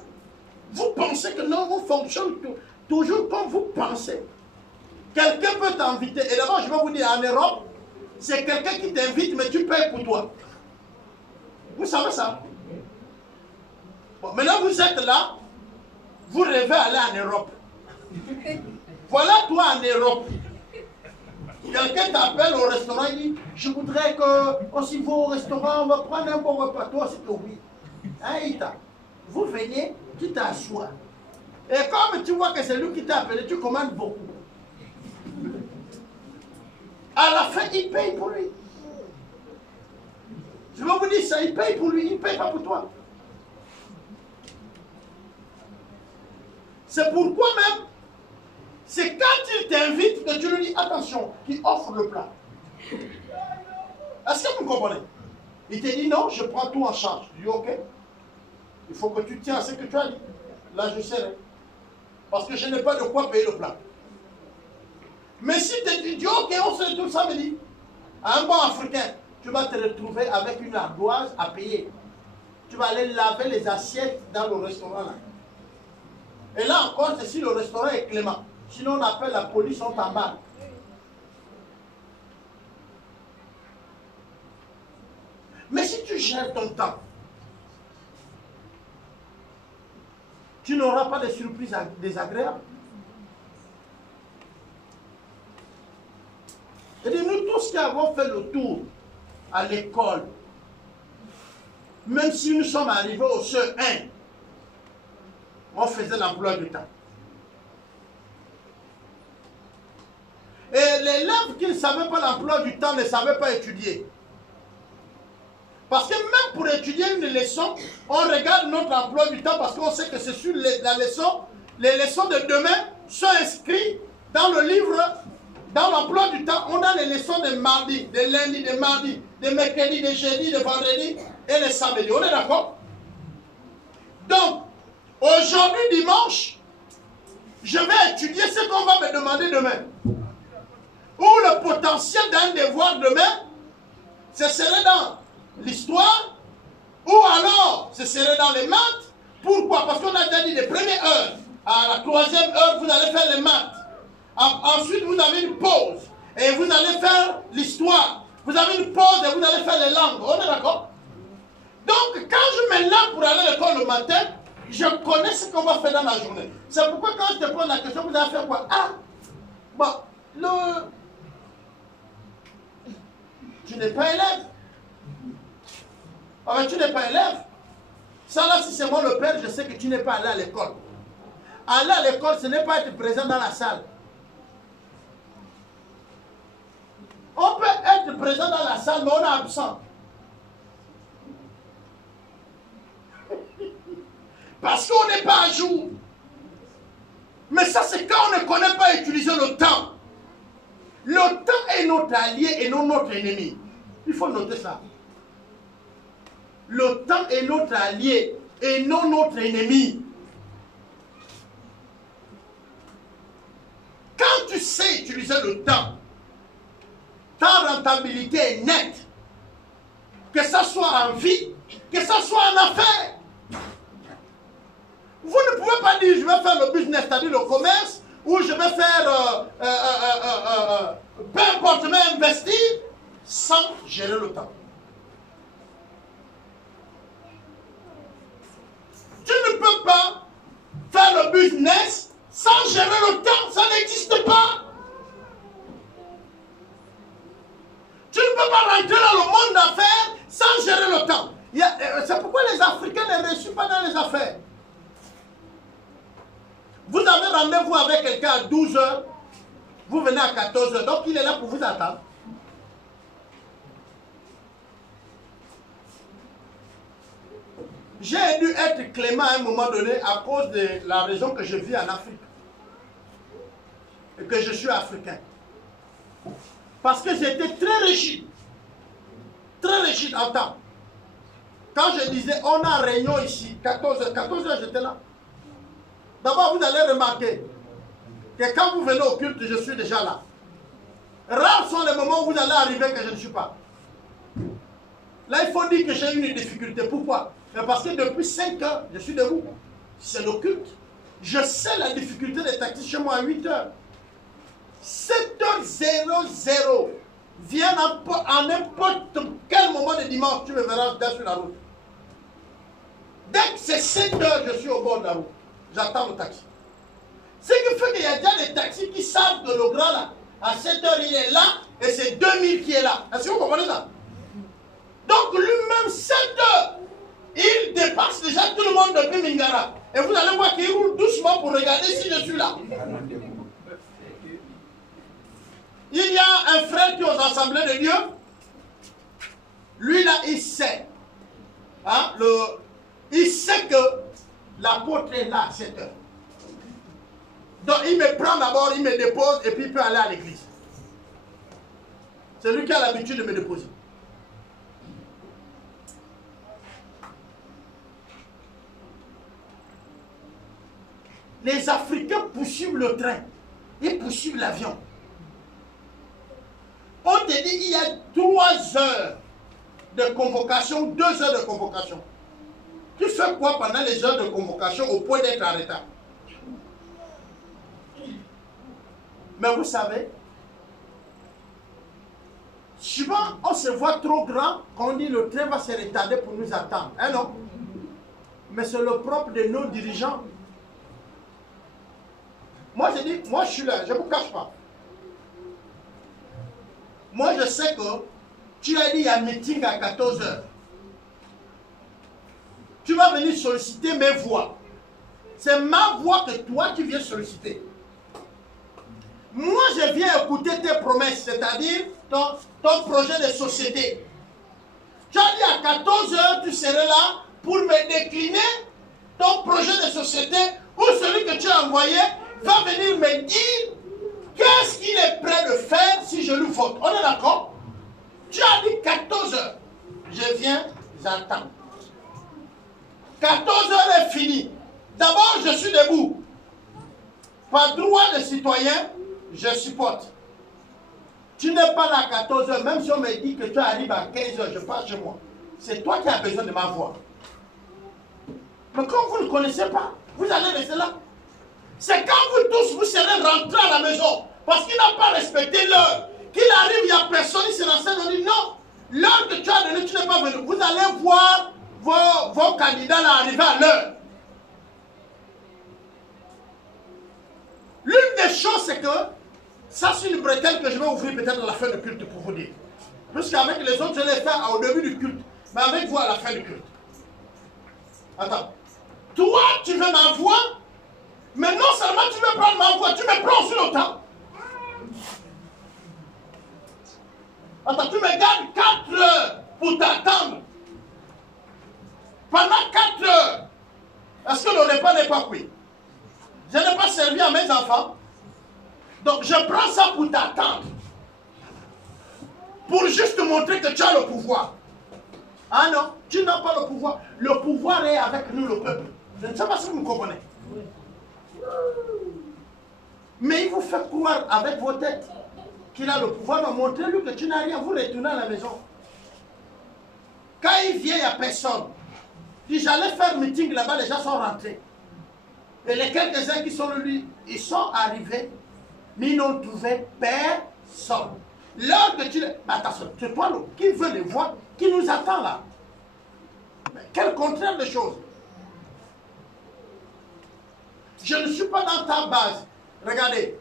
Vous pensez que non, on fonctionne toujours comme vous pensez. Quelqu'un peut t'inviter. Et d'abord, je vais vous dire, en Europe, c'est quelqu'un qui t'invite, mais tu payes pour toi. Vous savez ça? Bon, maintenant vous êtes là, vous rêvez aller en Europe. Voilà toi en Europe. Quelqu'un t'appelle au restaurant, il dit, je voudrais qu'on s'y va au restaurant, on va prendre un bon repas. Toi, c'est que oui. Hein, Ita? Vous venez, tu t'assois. Et comme tu vois que c'est lui qui t'a appelé, tu commandes beaucoup. À la fin, il paye pour lui. Je vais vous dire ça, il paye pour lui, il ne paye pas pour toi. C'est pourquoi même, c'est quand il t'invite que tu lui dis attention, qu'il offre le plat. Est-ce que vous comprenez? Il te dit non, je prends tout en charge. Je dis ok. Il faut que tu tiens à ce que tu as dit. Là, je serai. Parce que je n'ai pas de quoi payer le plat. Mais si tu dis ok, on se tout ça, me dit, un bon Africain, tu vas te retrouver avec une ardoise à payer. Tu vas aller laver les assiettes dans le restaurant là. Et là encore, c'est si le restaurant est clément. Sinon, on appelle la police, on t'embarque. Mais si tu gères ton temps, tu n'auras pas de surprises désagréables. Et nous tous qui avons fait le tour à l'école, même si nous sommes arrivés au CE1, on faisait l'emploi du temps. Et l'élève qui ne savait pas l'emploi du temps ne savait pas étudier. Parce que même pour étudier une leçon, on regarde notre emploi du temps parce qu'on sait que c'est sur la leçon, les leçons de demain sont inscrites dans le livre, dans l'emploi du temps. On a les leçons de mardi, de lundi, de mardi, de mercredi, de jeudi, de vendredi et de samedi. On est d'accord? Donc, aujourd'hui, dimanche, je vais étudier ce qu'on va me demander demain. Ou le potentiel d'un devoir demain, ce serait dans l'histoire, ou alors ce serait dans les maths. Pourquoi? Parce qu'on a déjà dit les premières heures. À la troisième heure, vous allez faire les maths. Ensuite, vous avez une pause. Et vous allez faire l'histoire. Vous avez une pause et vous allez faire les langues. On est d'accord? Donc, quand je me lève pour aller à l'école le matin, je connais ce qu'on va faire dans la journée. C'est pourquoi quand je te pose la question, vous allez faire quoi? Ah, bon, tu n'es pas élève. Ah, mais tu n'es pas élève. Ça là, si c'est moi le père, je sais que tu n'es pas allé à l'école. Aller à l'école, ce n'est pas être présent dans la salle. On peut être présent dans la salle, mais on est absent. Parce qu'on n'est pas à jour. Mais ça, c'est quand on ne connaît pas utiliser le temps. Le temps est notre allié et non notre ennemi. Il faut noter ça. Le temps est notre allié et non notre ennemi. Quand tu sais utiliser le temps, ta rentabilité est nette. Que ça soit en vie, que ça soit en affaires. Vous ne pouvez pas dire je vais faire le business, c'est-à-dire le commerce, ou je vais faire, peu importe, mais investir, sans gérer le temps. Tu ne peux pas faire le business sans gérer le temps, ça n'existe pas. Tu ne peux pas rentrer dans le monde d'affaires sans gérer le temps. C'est pourquoi les Africains ne réussissent pas dans les affaires. Vous avez rendez-vous avec quelqu'un à 12 h, vous venez à 14 h, donc il est là pour vous attendre. J'ai dû être clément à un moment donné à cause de la raison que je vis en Afrique. Et que je suis africain. Parce que j'étais très rigide en temps. Quand je disais, on a réunion ici, 14 h j'étais là. D'abord, vous allez remarquer que quand vous venez au culte, je suis déjà là. Rares sont les moments où vous allez arriver que je ne suis pas. Là, il faut dire que j'ai une difficulté. Pourquoi? Parce que depuis 5 heures, je suis debout. C'est le culte. Je sais la difficulté des taxis chez moi à 8 h. 7h00. Viens en n'importe quel moment de dimanche, tu me verras sur la route. Dès que c'est 7 heures, je suis au bord de la route. J'attends le taxi. Ce qui fait qu'il y a déjà des taxis qui savent que le grand là, à 7 heures, il est là et c'est 2000 qui est là. Est-ce que vous comprenez ça? Donc lui-même, 7 heures, il dépasse déjà tout le monde depuis Mingara. Et vous allez voir qu'il roule doucement pour regarder si je suis là. Il y a un frère qui est aux assemblées de Dieu. Lui là, il sait. Hein, il sait que l'apôtre est là à 7 heures. Donc il me prend d'abord, il me dépose et puis il peut aller à l'église. C'est lui qui a l'habitude de me déposer. Les Africains poursuivent le train. Ils poursuivent l'avion. On te dit il y a 3 heures de convocation, 2 heures de convocation. Tu fais quoi pendant les heures de convocation au point d'être en retard? Mais vous savez, souvent on se voit trop grand quand on dit le train va se retarder pour nous attendre. Hein, non? Mais c'est le propre de nos dirigeants. Moi je dis, moi je suis là, je ne vous cache pas. Moi je sais que tu as dit il y a un meeting à 14 heures. Tu vas venir solliciter mes voix. C'est ma voix que toi tu viens solliciter. Moi je viens écouter tes promesses, c'est-à-dire ton projet de société. Tu as dit à 14 heures tu serais là pour me décliner ton projet de société ou celui que tu as envoyé va venir me dire qu'est-ce qu'il est prêt de faire si je lui vote. On est d'accord? Tu as dit 14 heures. Je viens, j'attends. 14 heures est fini. D'abord, je suis debout. Par droit de citoyen, je supporte. Tu n'es pas là à 14 heures, même si on me dit que tu arrives à 15 heures, je pars chez moi. C'est toi qui as besoin de ma voix. Mais quand vous ne connaissez pas, vous allez rester là. C'est quand vous tous, vous serez rentrés à la maison, parce qu'il n'a pas respecté l'heure. Qu'il arrive, il n'y a personne, il se renseigne, on dit non, l'heure que tu as donnée, tu n'es pas venu. Vous allez voir vos candidats là arriver à l'heure. L'une des choses, c'est que, ça c'est une bretelle que je vais ouvrir peut-être à la fin du culte pour vous dire. Puisqu'avec les autres, je l'ai fait au début du culte, mais avec vous à la fin du culte. Attends. Toi, tu veux ma voix, mais non seulement tu veux prendre ma voix, tu me prends aussi le temps. Attends, tu me gardes 4 heures pour t'attendre. Pendant 4 heures, est-ce que le repas n'est pas cuit? Je n'ai pas servi à mes enfants. Donc je prends ça pour t'attendre. Pour juste te montrer que tu as le pouvoir. Ah non, tu n'as pas le pouvoir. Le pouvoir est avec nous, le peuple. Je ne sais pas si vous me comprenez. Mais il vous fait croire avec vos têtes qu'il a le pouvoir de montrer lui que tu n'as rien. Vous retournez à la maison. Quand il vient, il n'y a personne. Si j'allais faire meeting là-bas, les gens sont rentrés. Et les quelques-uns qui sont lui, ils sont arrivés, mais ils n'ont trouvé personne. L'heure que tu... Mais attention, c'est toi qui veut les voir, qui nous attend là. Mais quel contraire de choses. Je ne suis pas dans ta base. Regardez,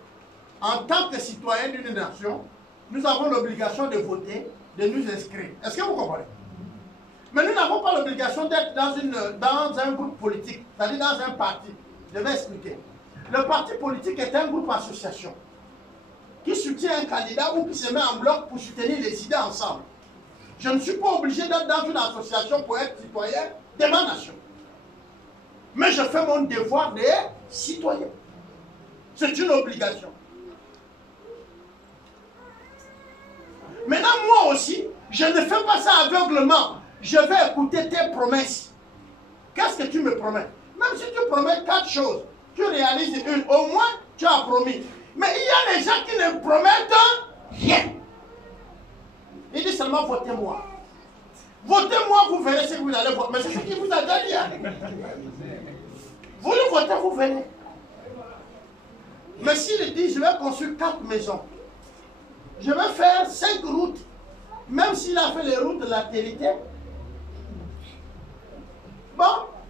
en tant que citoyen d'une nation, nous avons l'obligation de voter, de nous inscrire. Est-ce que vous comprenez? Mais nous n'avons pas l'obligation d'être dans un groupe politique, c'est-à-dire dans un parti. Je vais expliquer. Le parti politique est un groupe association qui soutient un candidat ou qui se met en bloc pour soutenir les idées ensemble. Je ne suis pas obligé d'être dans une association pour être citoyen de ma nation. Mais je fais mon devoir de citoyen. C'est une obligation. Maintenant, moi aussi, je ne fais pas ça aveuglement. Je vais écouter tes promesses. Qu'est-ce que tu me promets? Même si tu promets 4 choses, tu réalises une. Au moins, tu as promis. Mais il y a des gens qui ne promettent rien. Il dit seulement votez-moi. Votez-moi, vous verrez si vous allez voter. Mais c'est ce qu'il vous a déjà dit. Hein? Vous le votez, vous venez. Mais s'il dit je vais construire 4 maisons, je vais faire 5 routes, même s'il a fait les routes de l'altérité, bon,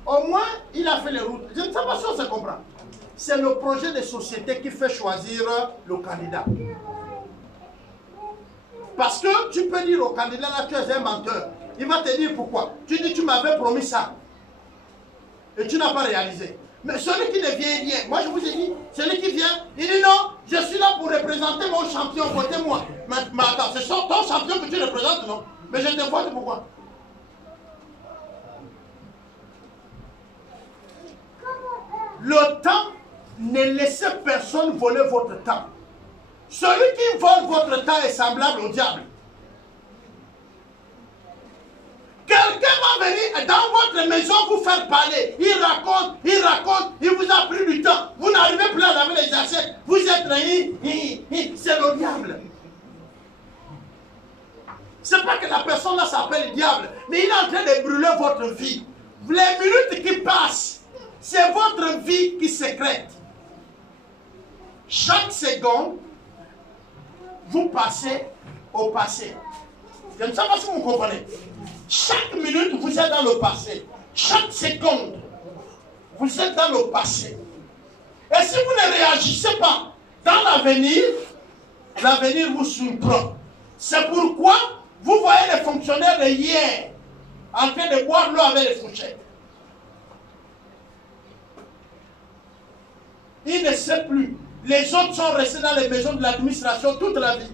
Au moins, il a fait les routes. Je ne sais pas si on se comprend. C'est le projet de société qui fait choisir le candidat. Parce que tu peux dire au candidat, là, tu es un menteur. Il va te dire pourquoi. Tu dis, tu m'avais promis ça. Et tu n'as pas réalisé. Mais celui qui ne vient rien, moi je vous ai dit, celui qui vient, il dit non, je suis là pour représenter mon champion, votez-moi. Mais attends, c'est ton champion que tu représentes, non? Mais je te vote pourquoi? Le temps, ne laissez personne voler votre temps. Celui qui vole votre temps est semblable au diable. Quelqu'un va venir dans votre maison vous faire parler. Il raconte, il vous a pris du temps. Vous n'arrivez plus à laver les assiettes. Vous êtes c'est le diable. C'est pas que la personne là s'appelle diable, mais il est en train de brûler votre vie. Les minutes qui passent, c'est votre vie qui sécrète. Chaque seconde, vous passez au passé. Je ne sais pas si vous comprenez. Chaque minute, vous êtes dans le passé. Chaque seconde, vous êtes dans le passé. Et si vous ne réagissez pas dans l'avenir, l'avenir vous surprend. C'est pourquoi vous voyez les fonctionnaires de hier en train de boire l'eau avec les fourchettes. Ils ne savent plus. Les autres sont restés dans les maisons de l'administration toute la vie.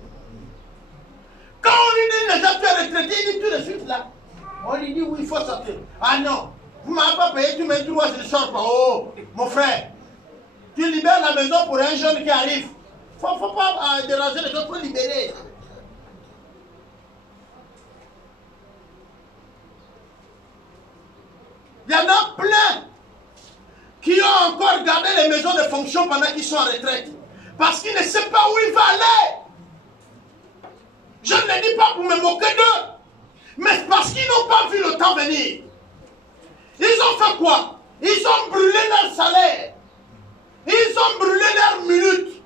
Quand on lui dit les gens tu es retraité, il dit tout de suite là. On lui dit oui, il faut sortir. Ah non, vous ne m'avez pas payé, tu me dis je ne sors pas. Oh, mon frère, tu libères la maison pour un jeune qui arrive. Il ne faut pas déranger les autres, il faut libérer. Il y en a plein qui ont encore gardé les maisons de fonction pendant qu'ils sont en retraite. Parce qu'ils ne savent pas où ils vont aller. Je ne le dis pas pour me moquer d'eux. Mais parce qu'ils n'ont pas vu le temps venir. Ils ont fait quoi? Ils ont brûlé leur salaire. Ils ont brûlé leurs minutes.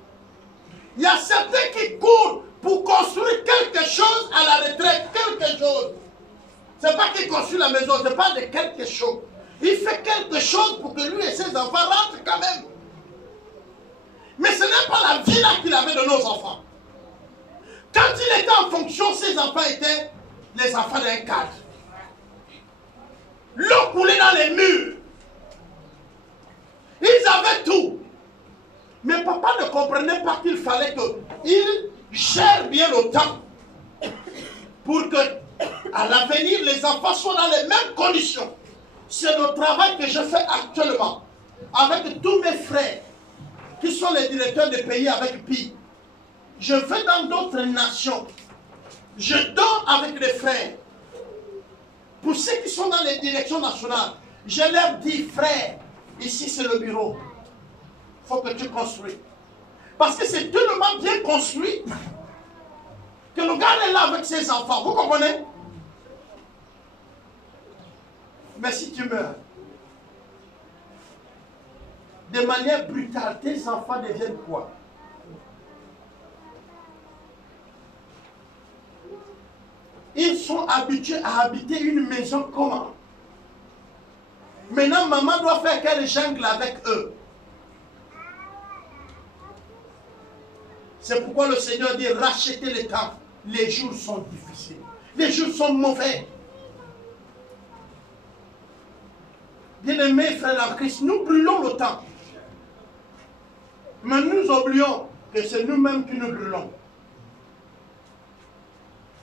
Il y a certains qui courent pour construire quelque chose à la retraite. Quelque chose. Ce n'est pas qu'il construit la maison, je parle de quelque chose. Il fait quelque chose pour que lui et ses enfants rentrent quand même. Mais ce n'est pas la vie là qu'il avait de nos enfants. Quand il était en fonction, ses enfants étaient les enfants d'un cadre. L'eau coulait dans les murs. Ils avaient tout. Mais papa ne comprenait pas qu'il fallait qu'il gère bien le temps. Pour que, à l'avenir, les enfants soient dans les mêmes conditions. C'est le travail que je fais actuellement. Avec tous mes frères, qui sont les directeurs de pays avec PI. Je vais dans d'autres nations. Je dors avec les frères. Pour ceux qui sont dans les directions nationales, je leur dis, frère, ici c'est le bureau. Il faut que tu construis. Parce que c'est tellement bien construit que le gars est là avec ses enfants. Vous comprenez? Mais si tu meurs, de manière brutale, tes enfants deviennent quoi? Ils sont habitués à habiter une maison comment? Maintenant, maman doit faire qu'elle jungle avec eux. C'est pourquoi le Seigneur dit rachetez le temps. Les jours sont difficiles. Les jours sont mauvais. Bien-aimés frères en Christ, nous brûlons le temps. Mais nous oublions que c'est nous-mêmes qui nous brûlons.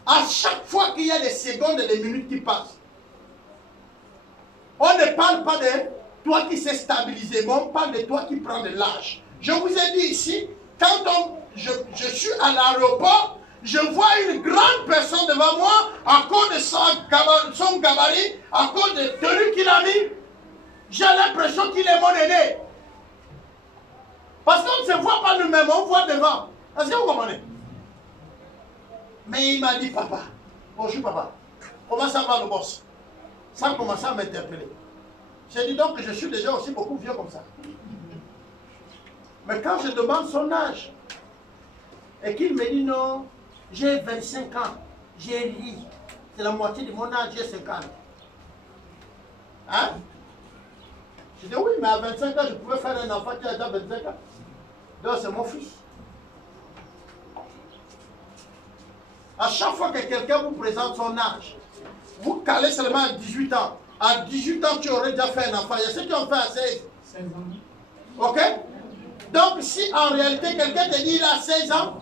À chaque fois qu'il y a des secondes et des minutes qui passent, on ne parle pas de toi qui s'est stabilisé, mais on parle de toi qui prends de l'âge. Je vous ai dit ici, quand je suis à l'aéroport, je vois une grande personne devant moi, à cause de son gabarit, à cause de tenue qu'il a mis, j'ai l'impression qu'il est mon aîné. Parce qu'on ne se voit pas nous-mêmes, on voit devant. Est-ce que vous comprenez? Mais il m'a dit, papa, bonjour papa, comment ça va le boss? Ça a commencé à m'interpeller. J'ai dit donc que je suis déjà aussi beaucoup vieux comme ça. Mais quand je demande son âge, et qu'il me dit non, j'ai 25 ans, j'ai ri, c'est la moitié de mon âge, j'ai 50. Hein? Je dis oui, mais à 25 ans, je pouvais faire un enfant qui a déjà 25 ans. Donc c'est mon fils. À chaque fois que quelqu'un vous présente son âge, vous calez seulement à 18 ans. À 18 ans, tu aurais déjà fait un enfant. Il y a ceux qui ont fait à 16 ans. Ok? Donc si en réalité quelqu'un te dit il a 16 ans,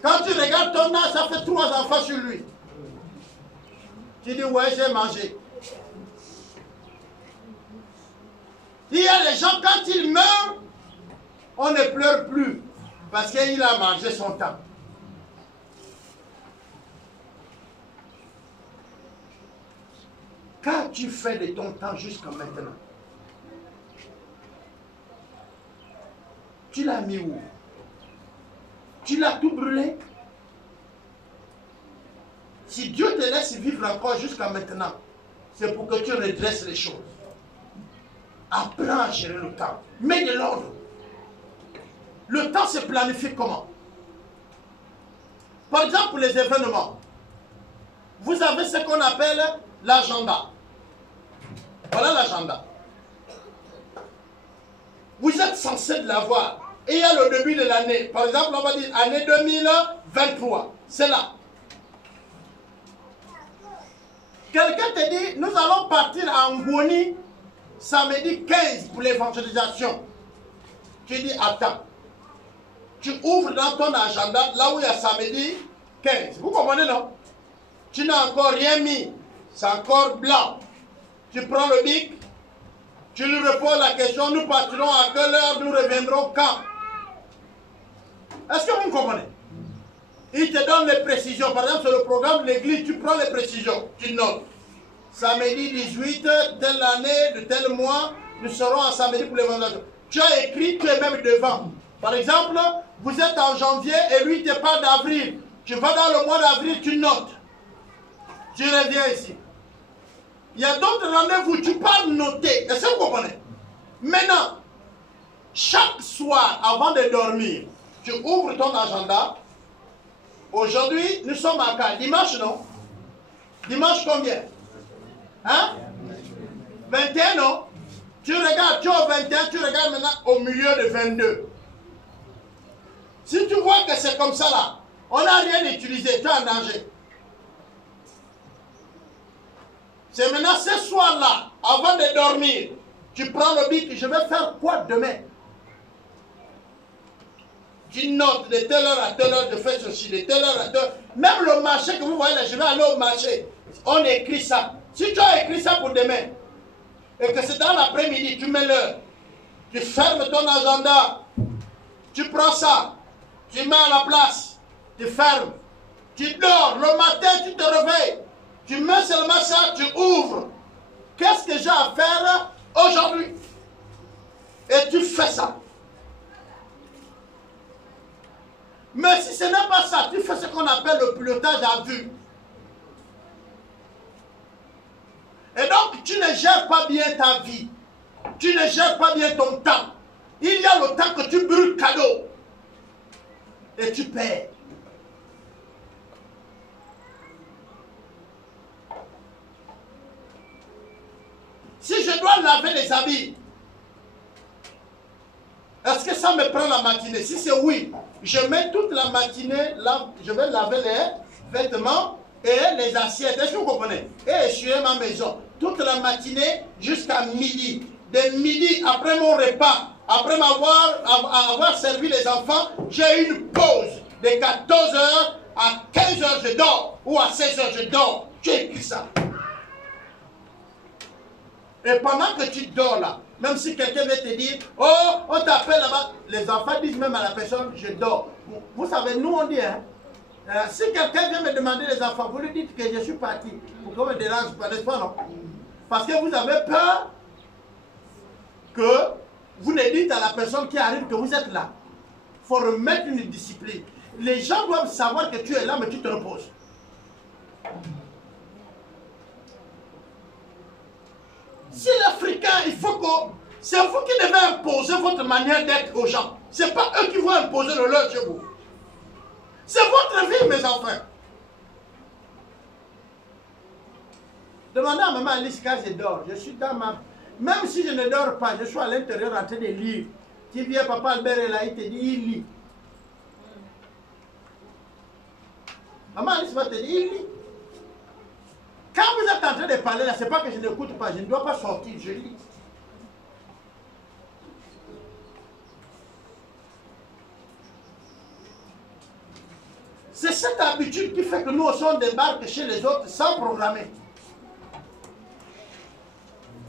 quand tu regardes ton âge, ça fait 3 enfants sur lui. Tu dis ouais, j'ai mangé. Il y a les gens, quand ils meurent, on ne pleure plus parce qu'il a mangé son temps. Qu'as-tu fait de ton temps jusqu'à maintenant? Tu l'as mis où? Tu l'as tout brûlé? Si Dieu te laisse vivre encore jusqu'à maintenant, c'est pour que tu redresses les choses. Apprends à gérer le temps. Mets de l'ordre. Le temps se planifie comment? Par exemple, pour les événements, vous avez ce qu'on appelle l'agenda. Voilà l'agenda. Vous êtes censé l'avoir. Et il y a le début de l'année. Par exemple, on va dire année 2023. C'est là. Quelqu'un te dit, nous allons partir à Ngoni samedi 15 pour l'évangélisation. Tu dis, attends. Tu ouvres dans ton agenda, là où il y a samedi 15. Vous comprenez, non? Tu n'as encore rien mis. C'est encore blanc. Tu prends le bic, tu lui réponds la question, nous partirons à quelle heure, nous reviendrons quand? Est-ce que vous me comprenez? Il te donne les précisions. Par exemple, sur le programme de l'église, tu prends les précisions, tu notes. Samedi 18, telle année, de tel mois, nous serons à samedi pour l'évangélisation. Tu as écrit, tu es même devant. Par exemple, vous êtes en janvier et lui, tu parle d'avril. Tu vas dans le mois d'avril, tu notes. Tu reviens ici. Il y a d'autres rendez-vous, tu peux noter. Est-ce que vous comprenez? Maintenant, chaque soir, avant de dormir, tu ouvres ton agenda. Aujourd'hui, nous sommes à quand? Dimanche, non? Dimanche combien? Hein? 21, non? Tu regardes, tu es au 21, tu regardes maintenant au milieu de 22. Si tu vois que c'est comme ça là, on n'a rien utilisé, tu es en danger. C'est maintenant ce soir-là, avant de dormir, tu prends le bic, je vais faire quoi demain? Tu notes de telle heure à telle heure, je fais ceci, de telle heure à telle heure. Même le marché que vous voyez là, je vais aller au marché. On écrit ça. Si tu as écrit ça pour demain, et que c'est dans l'après-midi, tu mets l'heure, tu fermes ton agenda, tu prends ça, tu mets à la place, tu fermes, tu dors, le matin tu te réveilles. Tu mets seulement ça, tu ouvres. Qu'est-ce que j'ai à faire aujourd'hui? Et tu fais ça. Mais si ce n'est pas ça, tu fais ce qu'on appelle le pilotage à vue. Et donc, tu ne gères pas bien ta vie. Tu ne gères pas bien ton temps. Il y a le temps que tu brûles cadeau. Et tu perds. Si je dois laver les habits, est-ce que ça me prend la matinée? Si c'est oui, je mets toute la matinée, là, je vais laver les vêtements et les assiettes. Est-ce que vous comprenez? Et essuyer ma maison. Toute la matinée jusqu'à midi. De midi, après mon repas, après avoir servi les enfants, j'ai une pause de 14h à 15h, je dors. Ou à 16h, je dors. Tu écris ça. Et pendant que tu dors là, même si quelqu'un veut te dire, oh, on t'appelle là-bas, les enfants disent même à la personne, je dors. Vous savez, nous on dit, hein, si quelqu'un vient me demander les enfants, vous lui dites que je suis parti, pour qu'on me dérange pas, n'est-ce pas, non? Parce que vous avez peur que vous ne dites à la personne qui arrive que vous êtes là. Il faut remettre une discipline. Les gens doivent savoir que tu es là, mais tu te reposes. Si l'Africain, il faut que... C'est vous qui devez imposer votre manière d'être aux gens. Ce n'est pas eux qui vont imposer le leur chez vous. C'est votre vie, mes enfants. Demandez à maman Alice quand je dors. Je suis dans Même si je ne dors pas, je suis à l'intérieur en train de lire. Tu viens, papa Albert est là, il te dit, il lit. Maman Alice va te dire, il lit. Quand vous êtes en train de parler là, ce n'est pas que je n'écoute pas, je ne dois pas sortir, je lis. C'est cette habitude qui fait que nous aussi on débarque chez les autres sans programmer.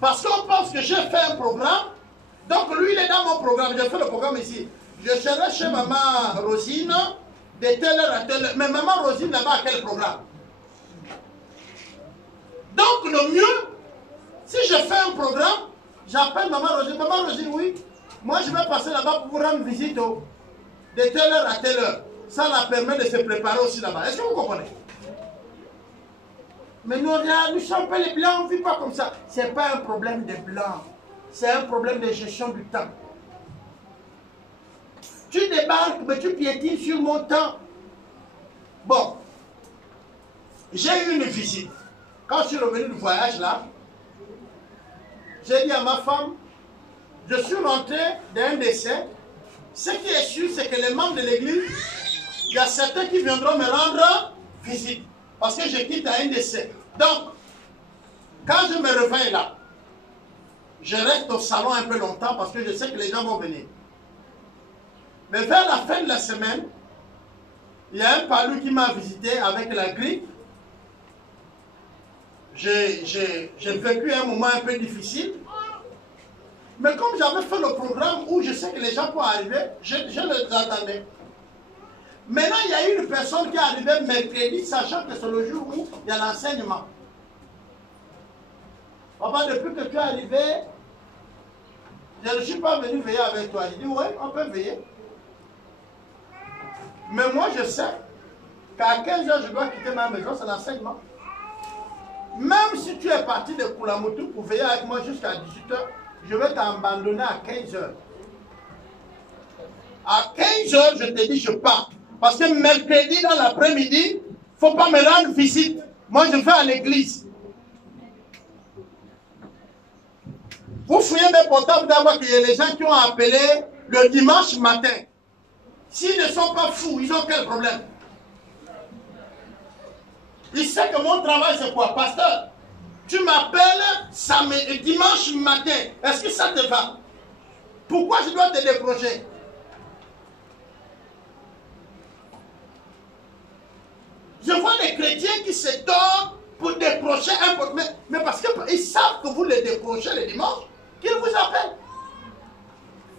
Parce qu'on pense que j'ai fait un programme, donc lui il est dans mon programme, j'ai fait le programme ici. Je serai chez maman Rosine de telle heure à telle heure. Mais maman Rosine là-bas a quel programme? Donc le mieux, si je fais un programme, j'appelle maman Rosine. Maman Rosine, oui, moi je vais passer là-bas pour vous rendre visite de telle heure à telle heure. Ça la permet de se préparer aussi là-bas. Est-ce que vous comprenez? Mais nous sommes pas les blancs, on ne vit pas comme ça. Ce n'est pas un problème de blanc. C'est un problème de gestion du temps. Tu débarques, mais tu piétines sur mon temps. Bon, j'ai eu une visite. Quand je suis revenu du voyage là, j'ai dit à ma femme, je suis rentré d'un décès. Ce qui est sûr, c'est que les membres de l'église, il y a certains qui viendront me rendre visite. Parce que je quitte à un décès. Donc, quand je me réveille là, je reste au salon un peu longtemps parce que je sais que les gens vont venir. Mais vers la fin de la semaine, il y a un palu qui m'a visité avec la grippe. J'ai vécu un moment un peu difficile. Mais comme j'avais fait le programme où je sais que les gens vont arriver, je les attendais. Maintenant, il y a une personne qui est arrivée mercredi, sachant que c'est le jour où il y a l'enseignement. Papa, depuis que tu es arrivé, je ne suis pas venu veiller avec toi. Je dis, oui, on peut veiller. Mais moi, je sais qu'à 15 h, je dois quitter ma maison, c'est l'enseignement. Même si tu es parti de Koulamoutou pour veiller avec moi jusqu'à 18 h, je vais t'abandonner à 15 h. À 15 h, je te dis, je pars. Parce que mercredi, dans l'après-midi, il ne faut pas me rendre visite. Moi, je vais à l'église. Vous fouillez mes portables d'abord qu'il y a les gens qui ont appelé le dimanche matin. S'ils ne sont pas fous, ils ont quel problème? Ils savent que mon travail, c'est quoi? Pasteur, tu m'appelles dimanche matin. Est-ce que ça te va? Pourquoi je dois te décrocher? Je vois les chrétiens qui se tordent pour décrocher un peu. Mais parce qu'ils savent que vous les décrochez le dimanche, qu'ils vous appellent.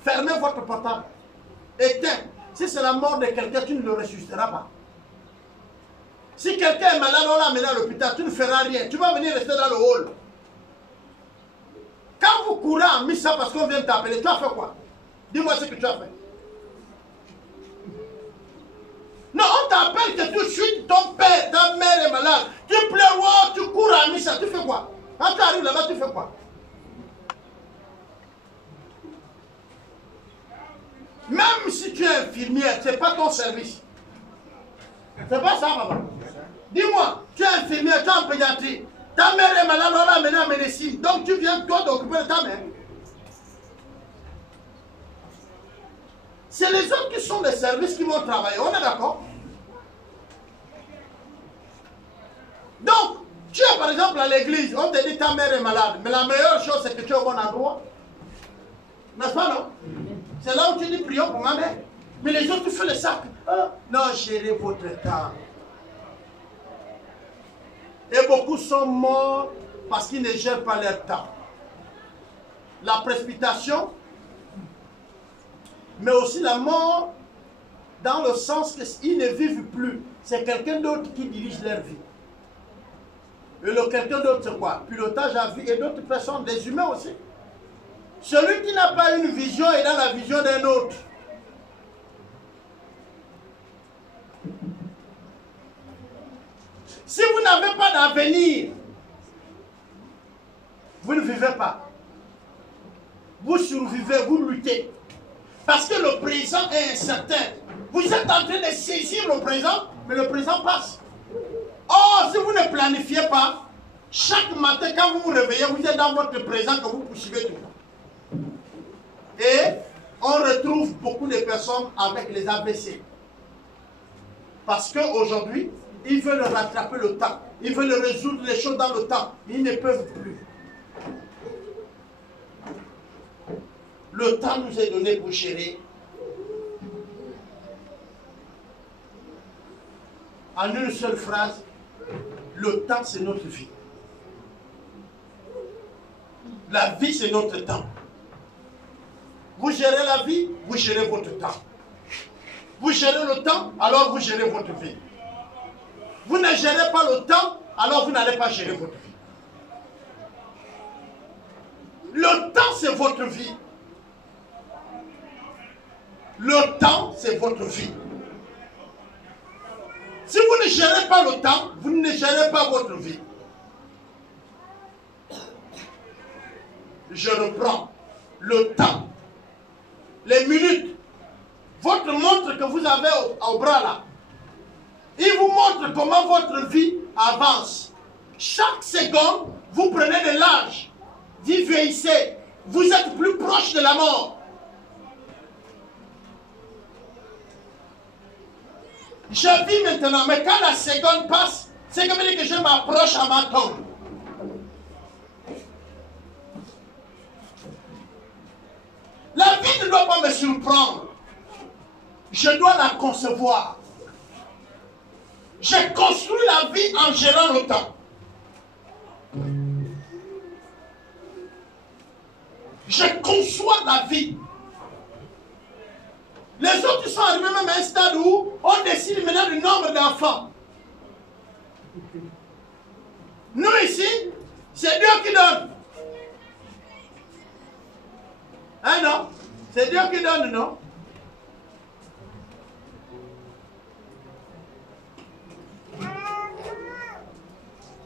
Fermez votre portable. Éteins. Si c'est la mort de quelqu'un, tu ne le ressusciteras pas. Si quelqu'un est malade, on l'amène à l'hôpital, tu ne feras rien. Tu vas venir rester dans le hall. Quand vous courez en missa parce qu'on vient t'appeler, tu as fait quoi? Dis-moi ce que tu as fait. Non, on t'appelle que tout de suite, ton père, ta mère est malade. Tu pleures, oh, tu cours à missa, tu fais quoi? Quand tu arrives là-bas, tu fais quoi? Même si tu es infirmière, ce n'est pas ton service. C'est pas ça, maman. Dis-moi, tu es infirmière, tu es en pédiatrie. Ta mère est malade, on l'a amenée en médecine. Donc tu viens, toi, t'occuper de ta mère. C'est les autres qui sont des services qui vont travailler. On est d'accord? Donc, tu es par exemple à l'église, on te dit ta mère est malade. Mais la meilleure chose, c'est que tu es au bon endroit. N'est-ce pas, non? C'est là où tu dis prions pour ma mère. Mais les autres, tu fais le sac. Ah, non, gérez votre temps. Et beaucoup sont morts parce qu'ils ne gèrent pas leur temps. La précipitation, mais aussi la mort dans le sens qu'ils ne vivent plus. C'est quelqu'un d'autre qui dirige leur vie. Et le quelqu'un d'autre, c'est quoi? Pilotage à vie et d'autres personnes, des humains aussi. Celui qui n'a pas une vision est dans la vision d'un autre. Si vous n'avez pas d'avenir, vous ne vivez pas. Vous survivez, vous luttez. Parce que le présent est incertain. Vous êtes en train de saisir le présent, mais le présent passe. Or, si vous ne planifiez pas, Chaque matin, quand vous vous réveillez, vous êtes dans votre présent que vous poursuivez tout. Et on retrouve beaucoup de personnes avec les AVC. Parce qu'aujourd'hui, ils veulent rattraper le temps. Ils veulent résoudre les choses dans le temps. Ils ne peuvent plus. Le temps nous est donné pour chérir. En une seule phrase, le temps c'est notre vie. La vie c'est notre temps. Vous gérez la vie, vous gérez votre temps. Vous gérez le temps, alors vous gérez votre vie. Vous ne gérez pas le temps, alors vous n'allez pas gérer votre vie. Le temps c'est votre vie. Le temps c'est votre vie. Si vous ne gérez pas le temps, vous ne gérez pas votre vie. Je reprends. Le temps. Les minutes. Votre montre que vous avez au bras là. Il vous montre comment votre vie avance. Chaque seconde, vous prenez de l'âge. Vous vieillissez. Vous êtes plus proche de la mort. Je vis maintenant, mais quand la seconde passe, c'est comme dire que je m'approche à ma tombe. La vie ne doit pas me surprendre. Je dois la concevoir. J'ai construit la vie en gérant le temps. Je conçois la vie. Les autres sont arrivés même à un stade où on décide maintenant du nombre d'enfants. Nous ici, c'est Dieu qui donne. Hein non? C'est Dieu qui donne, non?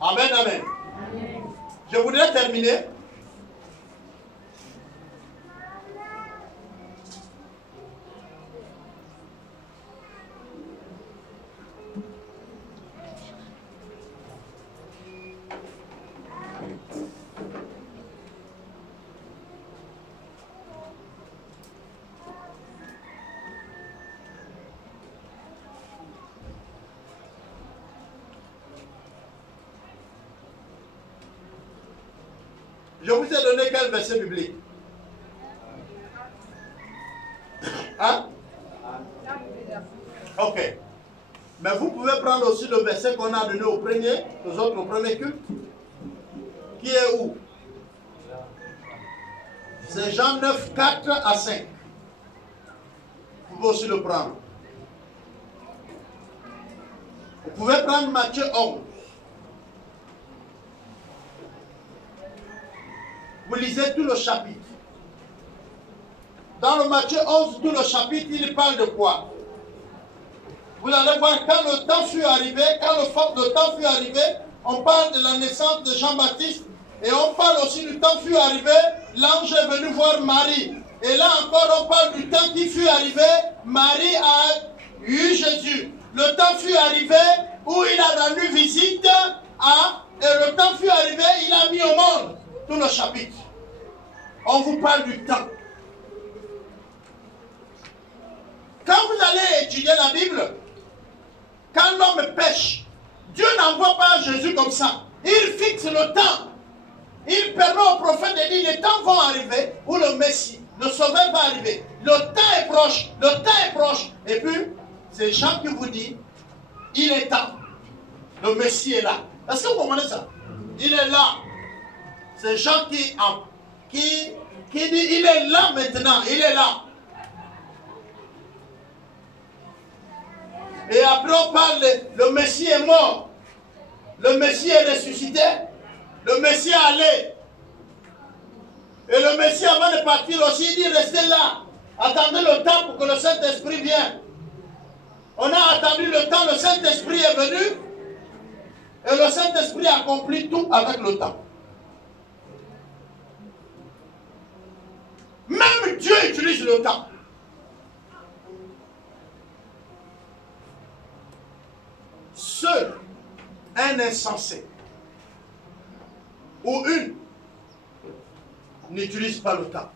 Amen, amen. Je voudrais terminer. Je vous ai donné quel verset biblique? Hein? Ok. Mais vous pouvez prendre aussi le verset qu'on a donné au premier, aux autres au premier culte. Qui est où? C'est Jean 9, 4 à 5. Vous pouvez aussi le prendre. Vous pouvez prendre Matthieu 11. Vous lisez tout le chapitre. Dans le Matthieu 11, tout le chapitre, il parle de quoi? Vous allez voir, quand le temps fut arrivé, le temps fut arrivé, on parle de la naissance de Jean-Baptiste, et on parle aussi du temps fut arrivé, l'ange est venu voir Marie. Et là encore, on parle du temps qui fut arrivé, Marie a eu Jésus. Le temps fut arrivé où il a rendu visite et le temps fut arrivé, il a mis au monde. Tout le chapitre. On vous parle du temps. Quand vous allez étudier la Bible, quand l'homme pêche, Dieu n'envoie pas Jésus comme ça. Il fixe le temps. Il permet au prophète de dire, les temps vont arriver où le Messie, le Sauveur va arriver. Le temps est proche, le temps est proche. Et puis, c'est Jean qui vous dit, il est temps. Le Messie est là. Est-ce que vous comprenez ça? Il est là. C'est Jean qui dit, il est là maintenant, il est là. Et après on parle, le Messie est mort. Le Messie est ressuscité. Le Messie est allé. Et le Messie avant de partir aussi, il dit, restez là. Attendez le temps pour que le Saint-Esprit vienne. On a attendu le temps, le Saint-Esprit est venu. Et le Saint-Esprit accomplit tout avec le temps. Même Dieu utilise le temps. Seul un insensé ou une n'utilise pas le temps.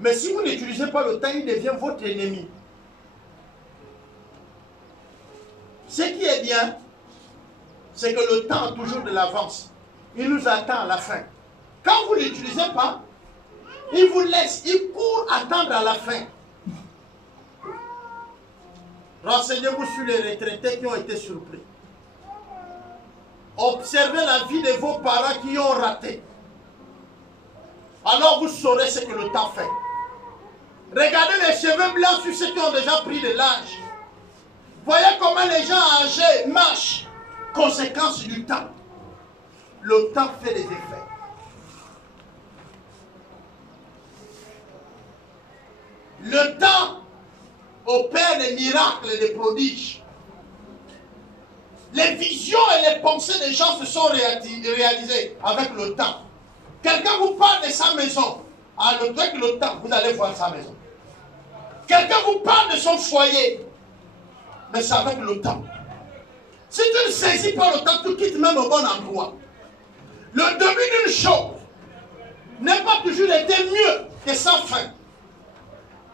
Mais si vous n'utilisez pas le temps, il devient votre ennemi. Ce qui est bien, c'est que le temps a toujours de l'avance. Il nous attend à la fin. Quand vous ne l'utilisez pas, il vous laisse, il court attendre à la fin. Renseignez-vous sur les retraités qui ont été surpris. Observez la vie de vos parents qui ont raté. Alors vous saurez ce que le temps fait. Regardez les cheveux blancs sur ceux qui ont déjà pris de l'âge. Voyez comment les gens âgés marchent. Conséquence du temps. Le temps fait des effets. Le temps opère des miracles et des prodiges. Les visions et les pensées des gens se sont réalisées avec le temps. Quelqu'un vous parle de sa maison. Avec le temps, vous allez voir sa maison. Quelqu'un vous parle de son foyer. Mais c'est avec le temps. Si tu ne saisis pas le temps, tu quittes même au bon endroit. Le début d'une chose n'a pas toujours été mieux que sa fin.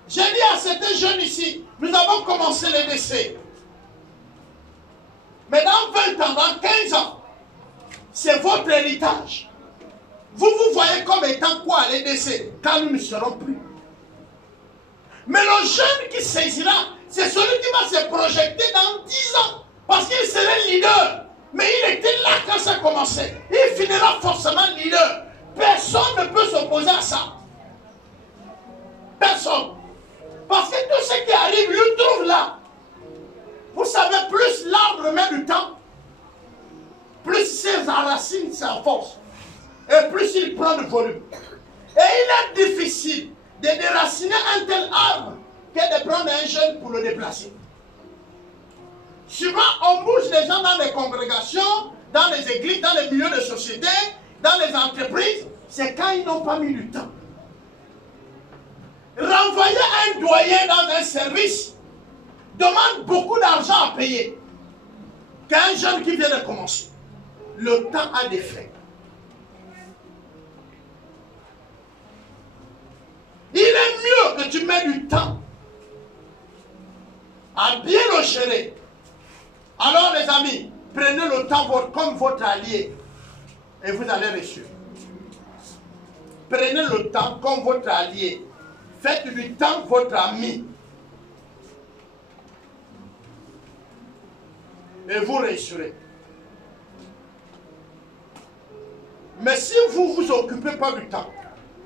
J'ai dit à certains jeunes ici, nous avons commencé les décès. Mais dans 20 ans, dans 15 ans, c'est votre héritage. Vous vous voyez comme étant quoi les décès quand nous ne serons plus. Mais le jeune qui saisira, c'est celui qui va se projeter dans 10 ans. Parce qu'il serait leader. Mais il était là quand ça commençait. Il finira forcément leader. Personne ne peut s'opposer à ça. Personne. Parce que tout ce qui arrive, lui trouve là. Vous savez, plus l'arbre met du temps, plus ses racines s'enfoncent. Et plus il prend de volume. Et il est difficile de déraciner un tel arbre que de prendre un jeune pour le déplacer. Souvent, on bouge les gens dans les congrégations, dans les églises, dans les milieux de société, dans les entreprises. C'est quand ils n'ont pas mis du temps. Renvoyer un doyen dans un service demande beaucoup d'argent à payer qu'un jeune qui vient de commencer. Le temps a des faits. Il est mieux que tu mets du temps à bien le gérer. Alors les amis, prenez le temps comme votre allié et vous allez réussir. Prenez le temps comme votre allié. Faites du temps votre ami. Et vous réussirez. Mais si vous ne vous occupez pas du temps,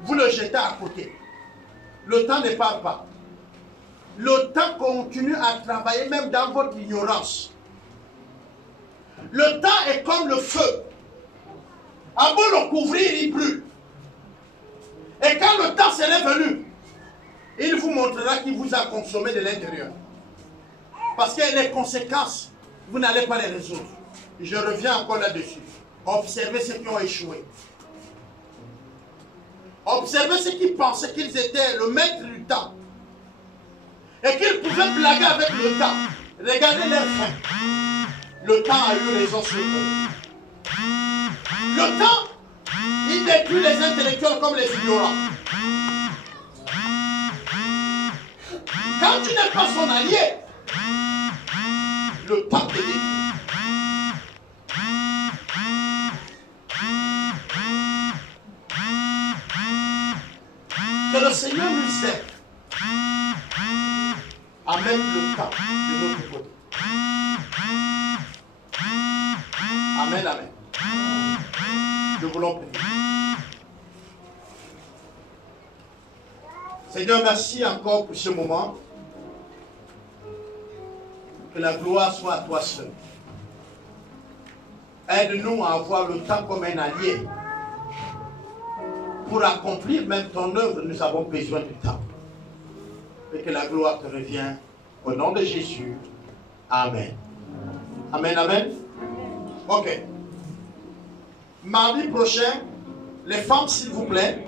vous le jetez à côté. Le temps ne part pas. Le temps continue à travailler même dans votre ignorance. Le temps est comme le feu. À beau le couvrir, il brûle. Et quand le temps serait venu, il vous montrera qu'il vous a consommé de l'intérieur. Parce que les conséquences, vous n'allez pas les résoudre. Je reviens encore là-dessus. Observez ceux qui ont échoué. Observez ceux qui pensaient qu'ils étaient le maître du temps. Et qu'ils pouvaient blaguer avec le temps. Regardez leur fin. Le temps a eu raison sur eux. Le temps, il détruit les intellectuels comme les ignorants. Quand tu n'es pas son allié, le temps te détruit. Que le Seigneur nous aide à mettre le temps de notre côté. Amen, amen. Nous voulons prier. Seigneur, merci encore pour ce moment. Que la gloire soit à toi seul. Aide-nous à avoir le temps comme un allié. Pour accomplir même ton œuvre, nous avons besoin du temps. Et que la gloire te revienne. Au nom de Jésus. Amen. Amen, amen. Ok. Mardi prochain, les femmes, s'il vous plaît.